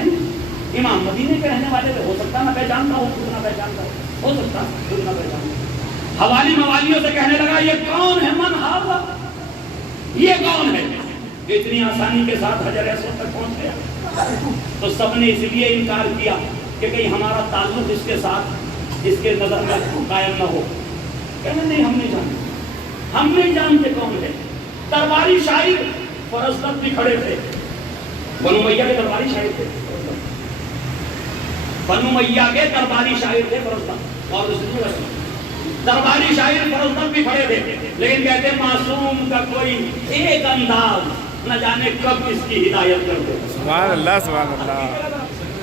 امام مدینے کے رہنے والے تھے, ہو سکتا نہ پہچانتا ہو, خود نہ پہچانتا ہو سکتا خود نہ پہچانتا. حوالی موالیوں سے کہنے لگا یہ کون ہے, من ہاوا, یہ کون ہے. اتنی آسانی کے ساتھ حجر اسود تک پہنچ گیا. تو سب نے اس لیے انکار کیا کہ کہیں ہمارا تعلق اس کے ساتھ اس کے نظر میں قائم نہ ہو. کہنے نہیں, ہم نہیں جانتے, ہم نہیں جانتے کون ہے. درباری شاعر فرزدق بھی کھڑے تھے. بنو امیہ کے درباری شاعر تھے. بنو امیہ کے درباری شاعر تھے فرزدق. اور درباری شاعر فرزدق بھی کھڑے تھے. لیکن کہتے ہیں معصوم کا کوئی ایک انداز نہ جانے کب اس کی ہدایت کر دے. سبحان اللہ سبحان اللہ.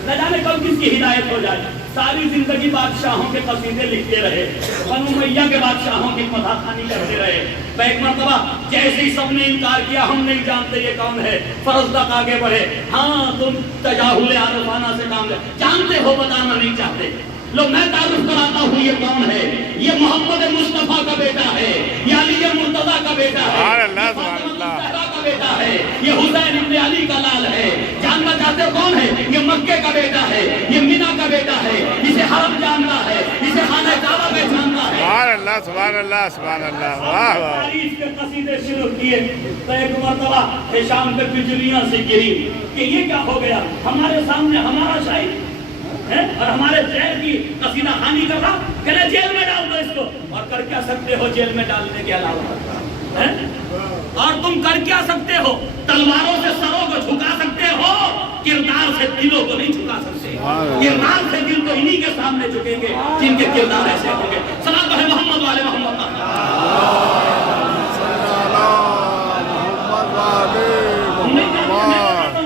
نہ جانے کب کس کی ہدایت ہو جائے. ساری زندگی بادشاہوں کے قصیدے لکھتے رہے, بنو امیہ کے بادشاہوں کی مدح خوانی کرتے رہے. ایک مرتبہ جیسے ہی سب نے انکار کیا ہم نہیں جانتے یہ کون ہے, فرزدق آگے بڑھے. ہاں تم تجاہل عارفانہ سے کام جانتے ہو, بتانا نہیں چاہتے. لو میں تعارف کراتا ہوں یہ کون ہے. یہ محمد مصطفیٰ کا بیٹا ہے, یہ علی مرتضیٰ کا بیٹا ہے, سبحان اللہ سبحان اللہ کا بیٹا ہے, یہ حسین ابن علی کا لال ہے. جاننا چاہتے ہو کون ہے, یہ مکے کا بیٹا ہے, یہ مینا کا بیٹا ہے, اسے حرم جانتا ہے, اسے خانہ کعبہ پہچانتا ہے. سبحان اللہ سبحان اللہ سبحان اللہ. واہ واہ. تعریف کے قصیدے شروع کیے تو ایک مرتبہ شام پہ بجلیاں سے گری کہ یہ کیا ہو گیا, ہمارے سامنے ہمارا شاعر اور ہمارے شہر کی قصیدہ خوانی کر رہا. کہنے جیل میں ڈال دو اس کو. اور کر کیا سکتے ہو جیل میں ڈالنے کے علاوہ, اور تم کر کیا سکتے ہو, تلواروں سے سروں کو جھکا سکتے ہو, کردار سے دلوں کو نہیں جھکا سکتے. کردار سے دل تو انہی کے سامنے جھکیں گے جن کے کردار ایسے ہوں گے. صلوات ہے محمد والے محمد.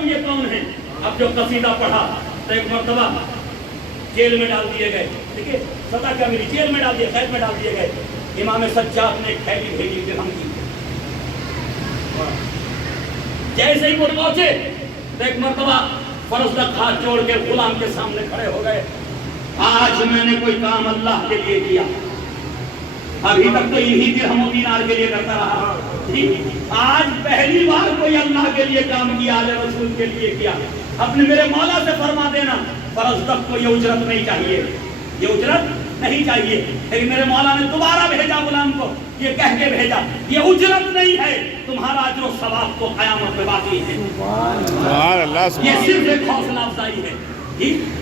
یہ کون ہے. اب جو قصیدہ پڑھا تو ایک مرتبہ جیل میں ڈال دیے گئے. دیکھیے سزا کیا ملی, جیل میں ڈال دیے, قید میں ڈال دیے گئے. امام سجاد نے ایک تھیلی بھیجی درہم کی. جیسے ہی وہ پہنچے تو ایک مرتبہ فرزدق ہاتھ جوڑ کے غلام کے سامنے کھڑے ہو گئے. آج میں نے کوئی کام اللہ کے لیے کیا, ابھی تک تو یہی درہم و دینار کے لیے کرتا رہا. آج پہلی بار کوئی اللہ کے لیے کام کیا, آل رسول کے لیے کیا. اپنے میرے مولا سے فرما دینا فرزدق کو یہ اجرت نہیں چاہیے, یہ اجرت نہیں چاہیے. لیکن میرے مولا نے دوبارہ بھیجا غلام کو, یہ کہہ کے بھیجا یہ اجرت نہیں ہے, تمہارا اجر و ثواب کو قیامت میں باقی ہے. سبحان اللہ سبحان. یہ صرف ایک حوصلہ افزائی ہے.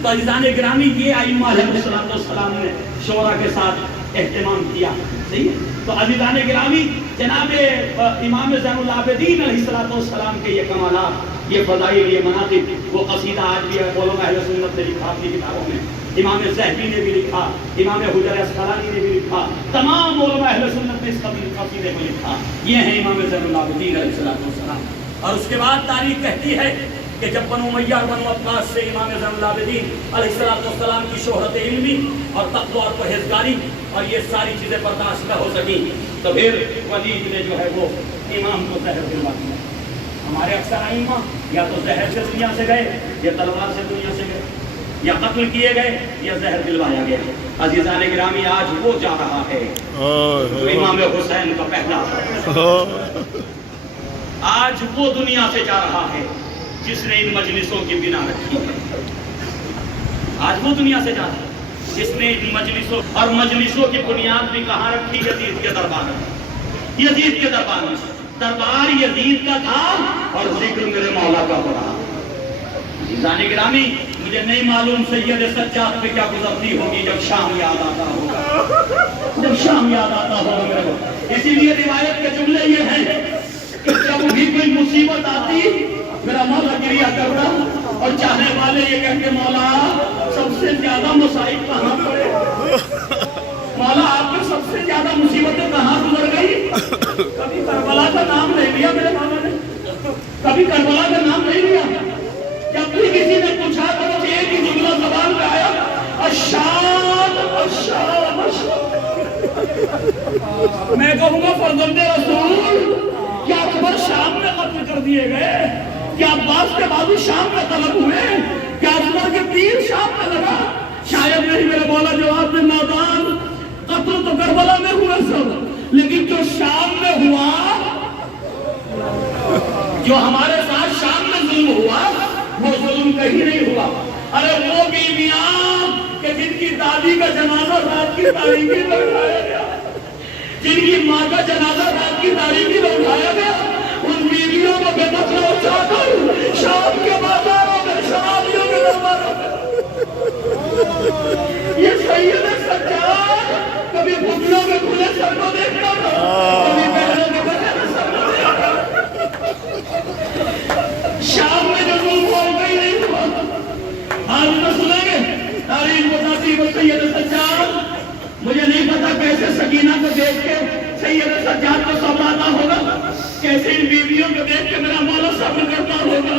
تو عزیزان گرامی یہ ائمہ علیہ السلام نے شورا کے ساتھ اہتمام کیا. صحیح. تو عزیزان گرامی جناب امام زین العابدین علیہ السلام کے یہ کمالات, یہ فضائل, یہ مناقب, وہ قصیدہ آج بھی علماء اہل سنت نے لکھا اپنی کتابوں میں. امام ذہبی نے بھی لکھا, امام حجر اسقلانی نے بھی لکھا, تمام علماء اہل سنت نے اس قصیدے کو لکھا. یہ ہے امام زین العابدین علیہ السلام. اور اس کے بعد تاریخ کہتی ہے کہ جب بنو امیہ اور بنو عباس سے امام زین العابدین علیہ السلام کی شہرت علمی اور تقویٰ اور پرہیزگاری اور یہ ساری چیزیں برداشت نہ ہو سکیں تو پھر ولید نے جو ہے وہ امام کو زہر دلوا دیا. ہمارے اکثر ائمہ یا تو زہر سے دنیا سے گئے, یا تلوار سے دنیا سے گئے, یا قتل کیے گئے, یا زہر دلوایا گیا. عزیزان گرامی آج وہ جا رہا ہے جو امام حسین کا پہلا, آج وہ دنیا سے جا رہا ہے جس نے ان مجلسوں کی بنا رکھی ہے. آج وہ دنیا سے جا رہا ہے جس نے ان مجلسوں اور مجلسوں کی بنیاد بھی کہاں رکھی, یزید کے دربار میں. یزید کے دربار میں, دربار یزید کا تھا اور ذکر میرے مولا کا ہو رہا. عزیزان گرامی مجھے نہیں معلوم سید سجاد پہ کیا گزرتی ہوگی جب شام یاد آتا ہوگا, جب شام یاد آتا ہوگا میرے کو. اسی لیے روایت کے جملے یہ ہیں کہ جب بھی کوئی مصیبت آتی میرا مولا گریا کرتا اور چاہنے والے یہ کہتے مولا سب سے زیادہ مصائب کہاں پڑے، مولا آپ نے سب سے زیادہ مصیبتیں کہاں گزر گئی؟ کبھی کربلا کا نام نہیں لیا میرے مولا نے، کبھی کربلا کا نام نہیں لیا. جب بھی کسی نے پوچھا تو بس ایک ہی جملہ زبان پہ آیا، الشام الشام الشام. میں کہوں گا فرزند رسول کیا اکبر شام میں قتل کر دیے گئے؟ کیا عباس کے بازو شام میں طلب ہوئے؟ کیا عمر کے تیر شام میں لگا؟ شاید نہیں میرے مولا جواب میں نادان، قتل تو کربلا میں ہوئے سب، لیکن جو شام میں ہوا، جو ہمارے ساتھ شام میں ظلم ہوا وہ ظلم کہیں نہیں ہوا. ارے وہ بیویاں کہ جن کی دادی کا جنازہ رات کی تاریکی میں اٹھایا گیا، جن کی ماں کا جنازہ رات کی تاریکی میں اٹھایا گیا، ان بیویوں کو بے دخل اٹھا کر شام کے بازاروں میں شرابیوں کے درباروں میں یہ سید سجاد کبھی بھٹیوں کے کھلے سر کو دیکھتا تھا، کبھی بہنوں کے بچے سر کو دیکھتا. شام میں جو ظلم ہوا وہ کہیں نہیں ہوا. آج میں سنیں گے تاریخ بتاتی وہ سید سجاد. مجھے نہیں پتا کیسے سکینہ کو دیکھ کے سید سجاد کو صبر آتا ہوگا، کیسے ان بیویوں کو دیکھ کے میرا مولا صبر کرتا ہوگا.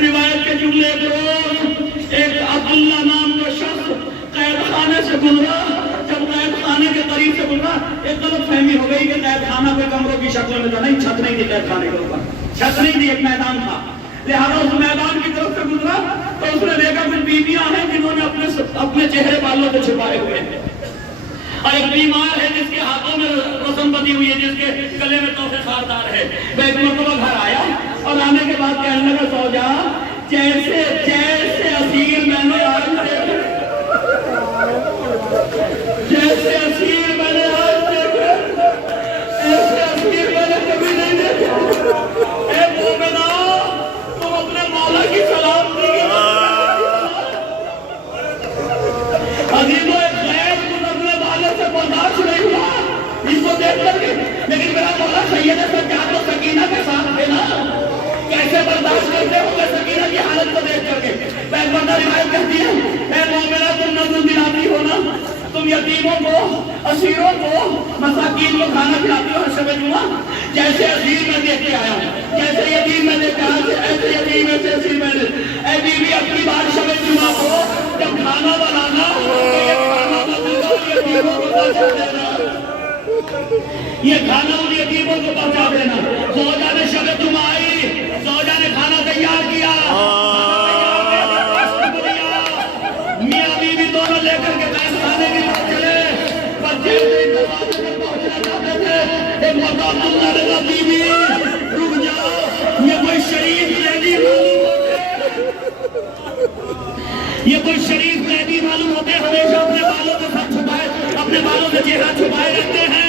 روایت کے جملے روز ایک عبداللہ نام کا شخص قید خانے سے گزرا. جب قید خانے کے قریب سے گزرا ایک غلط فہمی ہو گئی کہ قید خانہ کوئی کمروں کی شکل میں تھا، نہیں، چھت نہیں تھی قید خانے کے اوپر، چھت نہیں تھی، ایک میدان تھا. لہٰذا اس میدان کی طرف سے گزرا تو اس نے دیکھا کچھ بیویاں ہیں جنہوں نے اپنے چہرے بالوں کو چھپائے ہوئے ہیں، اور ایک بیمار ہے جس کے ہاتھوں میں رسم بندھی ہوئی ہے، جس کے گلے میں تحفے خاردار ہے. وہ ایک مرتبہ گھر آیا اور آنے کے بعد کہنے لگا سوجا جیسے جیسے اسیر میں نے آج دیکھے، جیسے اسیر میں نے آج دیکھے، ایسے اسیر میں نے کبھی نہیں دیکھے. اے مومنہ تم اپنے مولا کی سلامتی کی عزیزوں ایک غیر گزرنے والے سے برداشت نہیں ہوا اس کو دیکھ کر کے، لیکن میرا مولا سید سجاد و سکینہ کے ساتھ تھے نا، کیسے برداشت کرتے ہوں گے سکینہ کی حالت کو دیکھ کر کے. میں بندہ روایت کہتی ہے اے مومنہ تم نظر دلاتی ہو نا، تم یتیموں کو، اسیروں کو، مساکین کو کھانا کھلاتی ہو شب جمعہ. جیسے اسیر میں دیکھ کے آیا، جیسے یتیم میں دیکھ کے آیا، ایسے یتیم ایسے اسیر میں نے. اے بیوی اپنی بات شب جمعہ کو جب کھانا بنانا تو یہ کھانا یتیموں کو پہنچا دینا، یہ کھانا ان یتیموں کو پہنچا دینا. زوجہ نے شب جمعہ آئی، زوجہ نے کھانا تیار کیا، میاں بیوی دونوں لے کر کے قید خانے کی طرف چلے. پر جیسے دروازے پر پہنچنا چاہتے تھے ایک مرتبہ اللہ نے کہا بیوی رک جاؤ، یہ کوئی شریف قیدی معلوم ہوتے، یہ کوئی شریف قیدی معلوم ہوتے، ہمیشہ اپنے بالوں کو سر چھپائے، اپنے بالوں سے چہرہ چھپائے رہتے ہیں.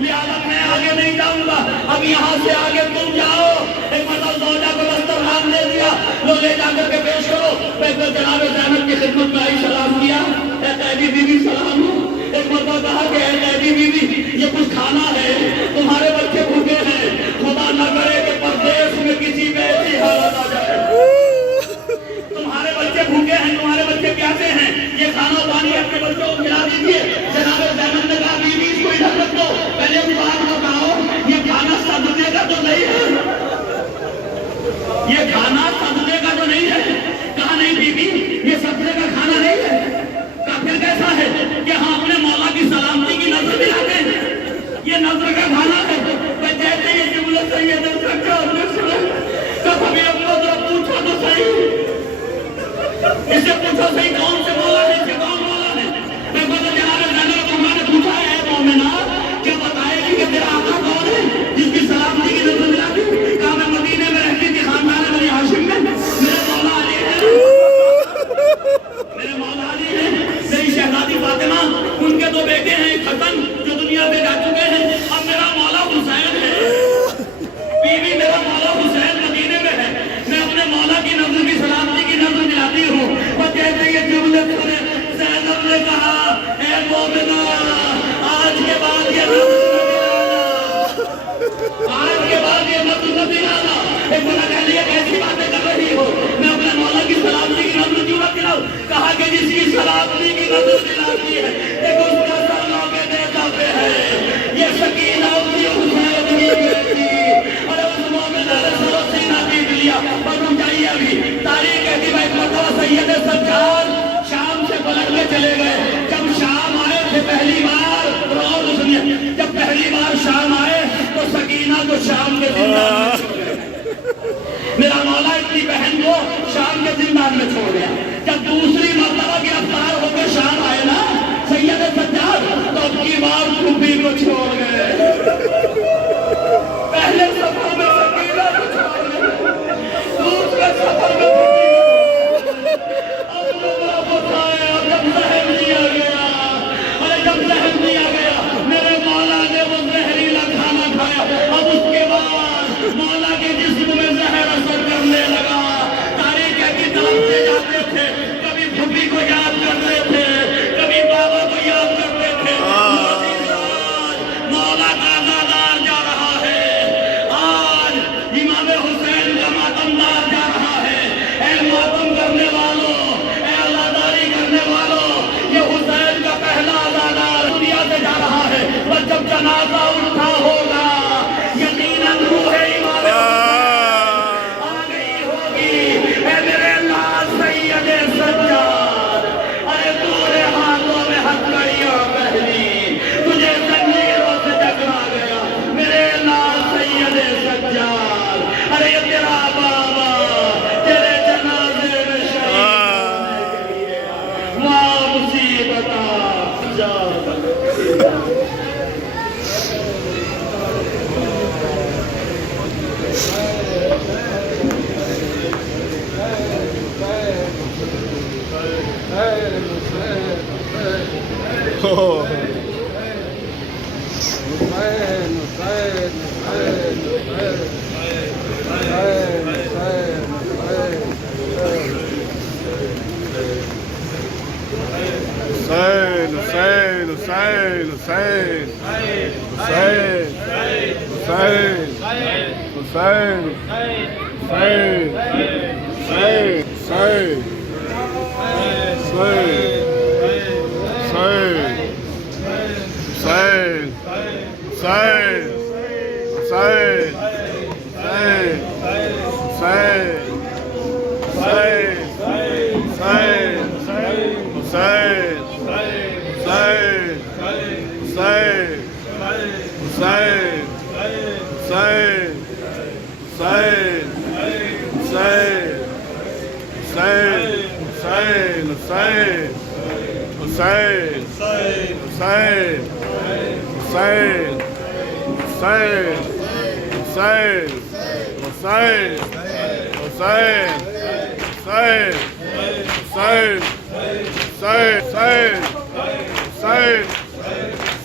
لہٰذا میں آگے نہیں جاؤں گا، اب یہاں سے آگے تم جاؤ. ایک مرتبہ زوجہ کو دسترخوان دے دیا، لو لے جا کر کے پیش کرو. میں جناب زینب کی خدمت میں آئی، سلام کیا، اے قیدی بیوی سلام ہوں. ایک مرتبہ کہا کہ اے قیدی بیوی یہ کچھ کھانا ہے، تمہارے بچے بھوکے ہیں، خدا نہ کرے کہ پردیس میں کسی میں ایسی حالت آ جائے، تمہارے بچے بھوکے ہیں، تمہارے بچے پیاسے ہیں، یہ کھانا پانی اپنے بچوں کو کھلا دیجیے. جناب زینب نے کہا بیوی اس کو ادھر رکھ دو، پہلے اس بات کو کہو یہ کھانا صدقے کا تو نہیں ہے، یہ کھانا صدقے کا تو نہیں ہے. کہا نہیں بیوی یہ صدقے کا کھانا نہیں ہے. کہا پھر کیسا ہے؟ کہ ہم اپنے مولا کی سلامتی کی نظر دلاتے ہیں، یہ نظر کا کھانا ہے. میں جیسے یہ جملہ سید سجاد نے سنا تو کبھی اپنا ذرا پوچھو تو صحیح، اس سے پوچھو صحیح کون سے مولا ہے، اس سے کون مولا ہے. میں کہتا جناب زینب کو میں نے پوچھا ہے مومنہ کیا بتائے گی کہ تیرا آقا کون ہے جس کی سلامتی کی نظر دلاتی؟ کہا میں مدینے میں رہتی تھی، خاندان بنی ہاشم میں، میرے مولا علی ہے، میرے مولا علی ہے، میری شہزادی فاطمہ، ان کے دو بیٹے ہیں، ایک حسن جو دنیا سے جا چکے ہیں، اب میرا مولا حسین ہے. سجاد شام سے بلند کے چلے گئے. جب شام آئے تھے پہلی بار اور سنیے جب پہلی بار شام آئے تو سکینہ کو شام کے زندان میں چھوڑ گئے. میرا مولا اتنی بہن کو شام کے زندان میں چھوڑ گیا. جب دوسری مرتبہ گرفتار ہو کے شام آئے نا سید سجاد تو اب کی بار پھوپھی کو چھوڑ گئے. پہلے سفر میں سکینہ کو چھوڑ گئے, دوسرے سفر میں جب ذہن دیا گیا میرے مولا نے وہ زہریلا کھانا کھایا. اب اس کے بعد مولا کے جسم میں زہر اثر کرنے لگا. تاریخ کی طرف سے جاتے تھے, کبھی پھوپھی کو یاد کرتے تھے, کبھی بابا کو یاد کرتے تھے. مولا کا آزادار جا رہا ہے, آج امام حسین کا ماتمدار جا رہا ہے. اے ماتم کرنے والوں, اے عزاداری کرنے والوں, یہ حسین کا پہلا عزادار دنیا سے جا رہا ہے. اور جب جنازہ اٹھا ہوگا یقیناً روح امام حسین آ گئی ہوگی. اے میرے لال سید سجاد, ارے تورے ہاتھوں میں ہتھکڑیاں پہنی, تجھے زنجیروں سے جکڑا گیا. میرے لال سید سجاد, ارے یہ تیرا بابا تیرے جنازے میں شہید ہونے کے لیے وہاں مصیبت جا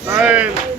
Hussein.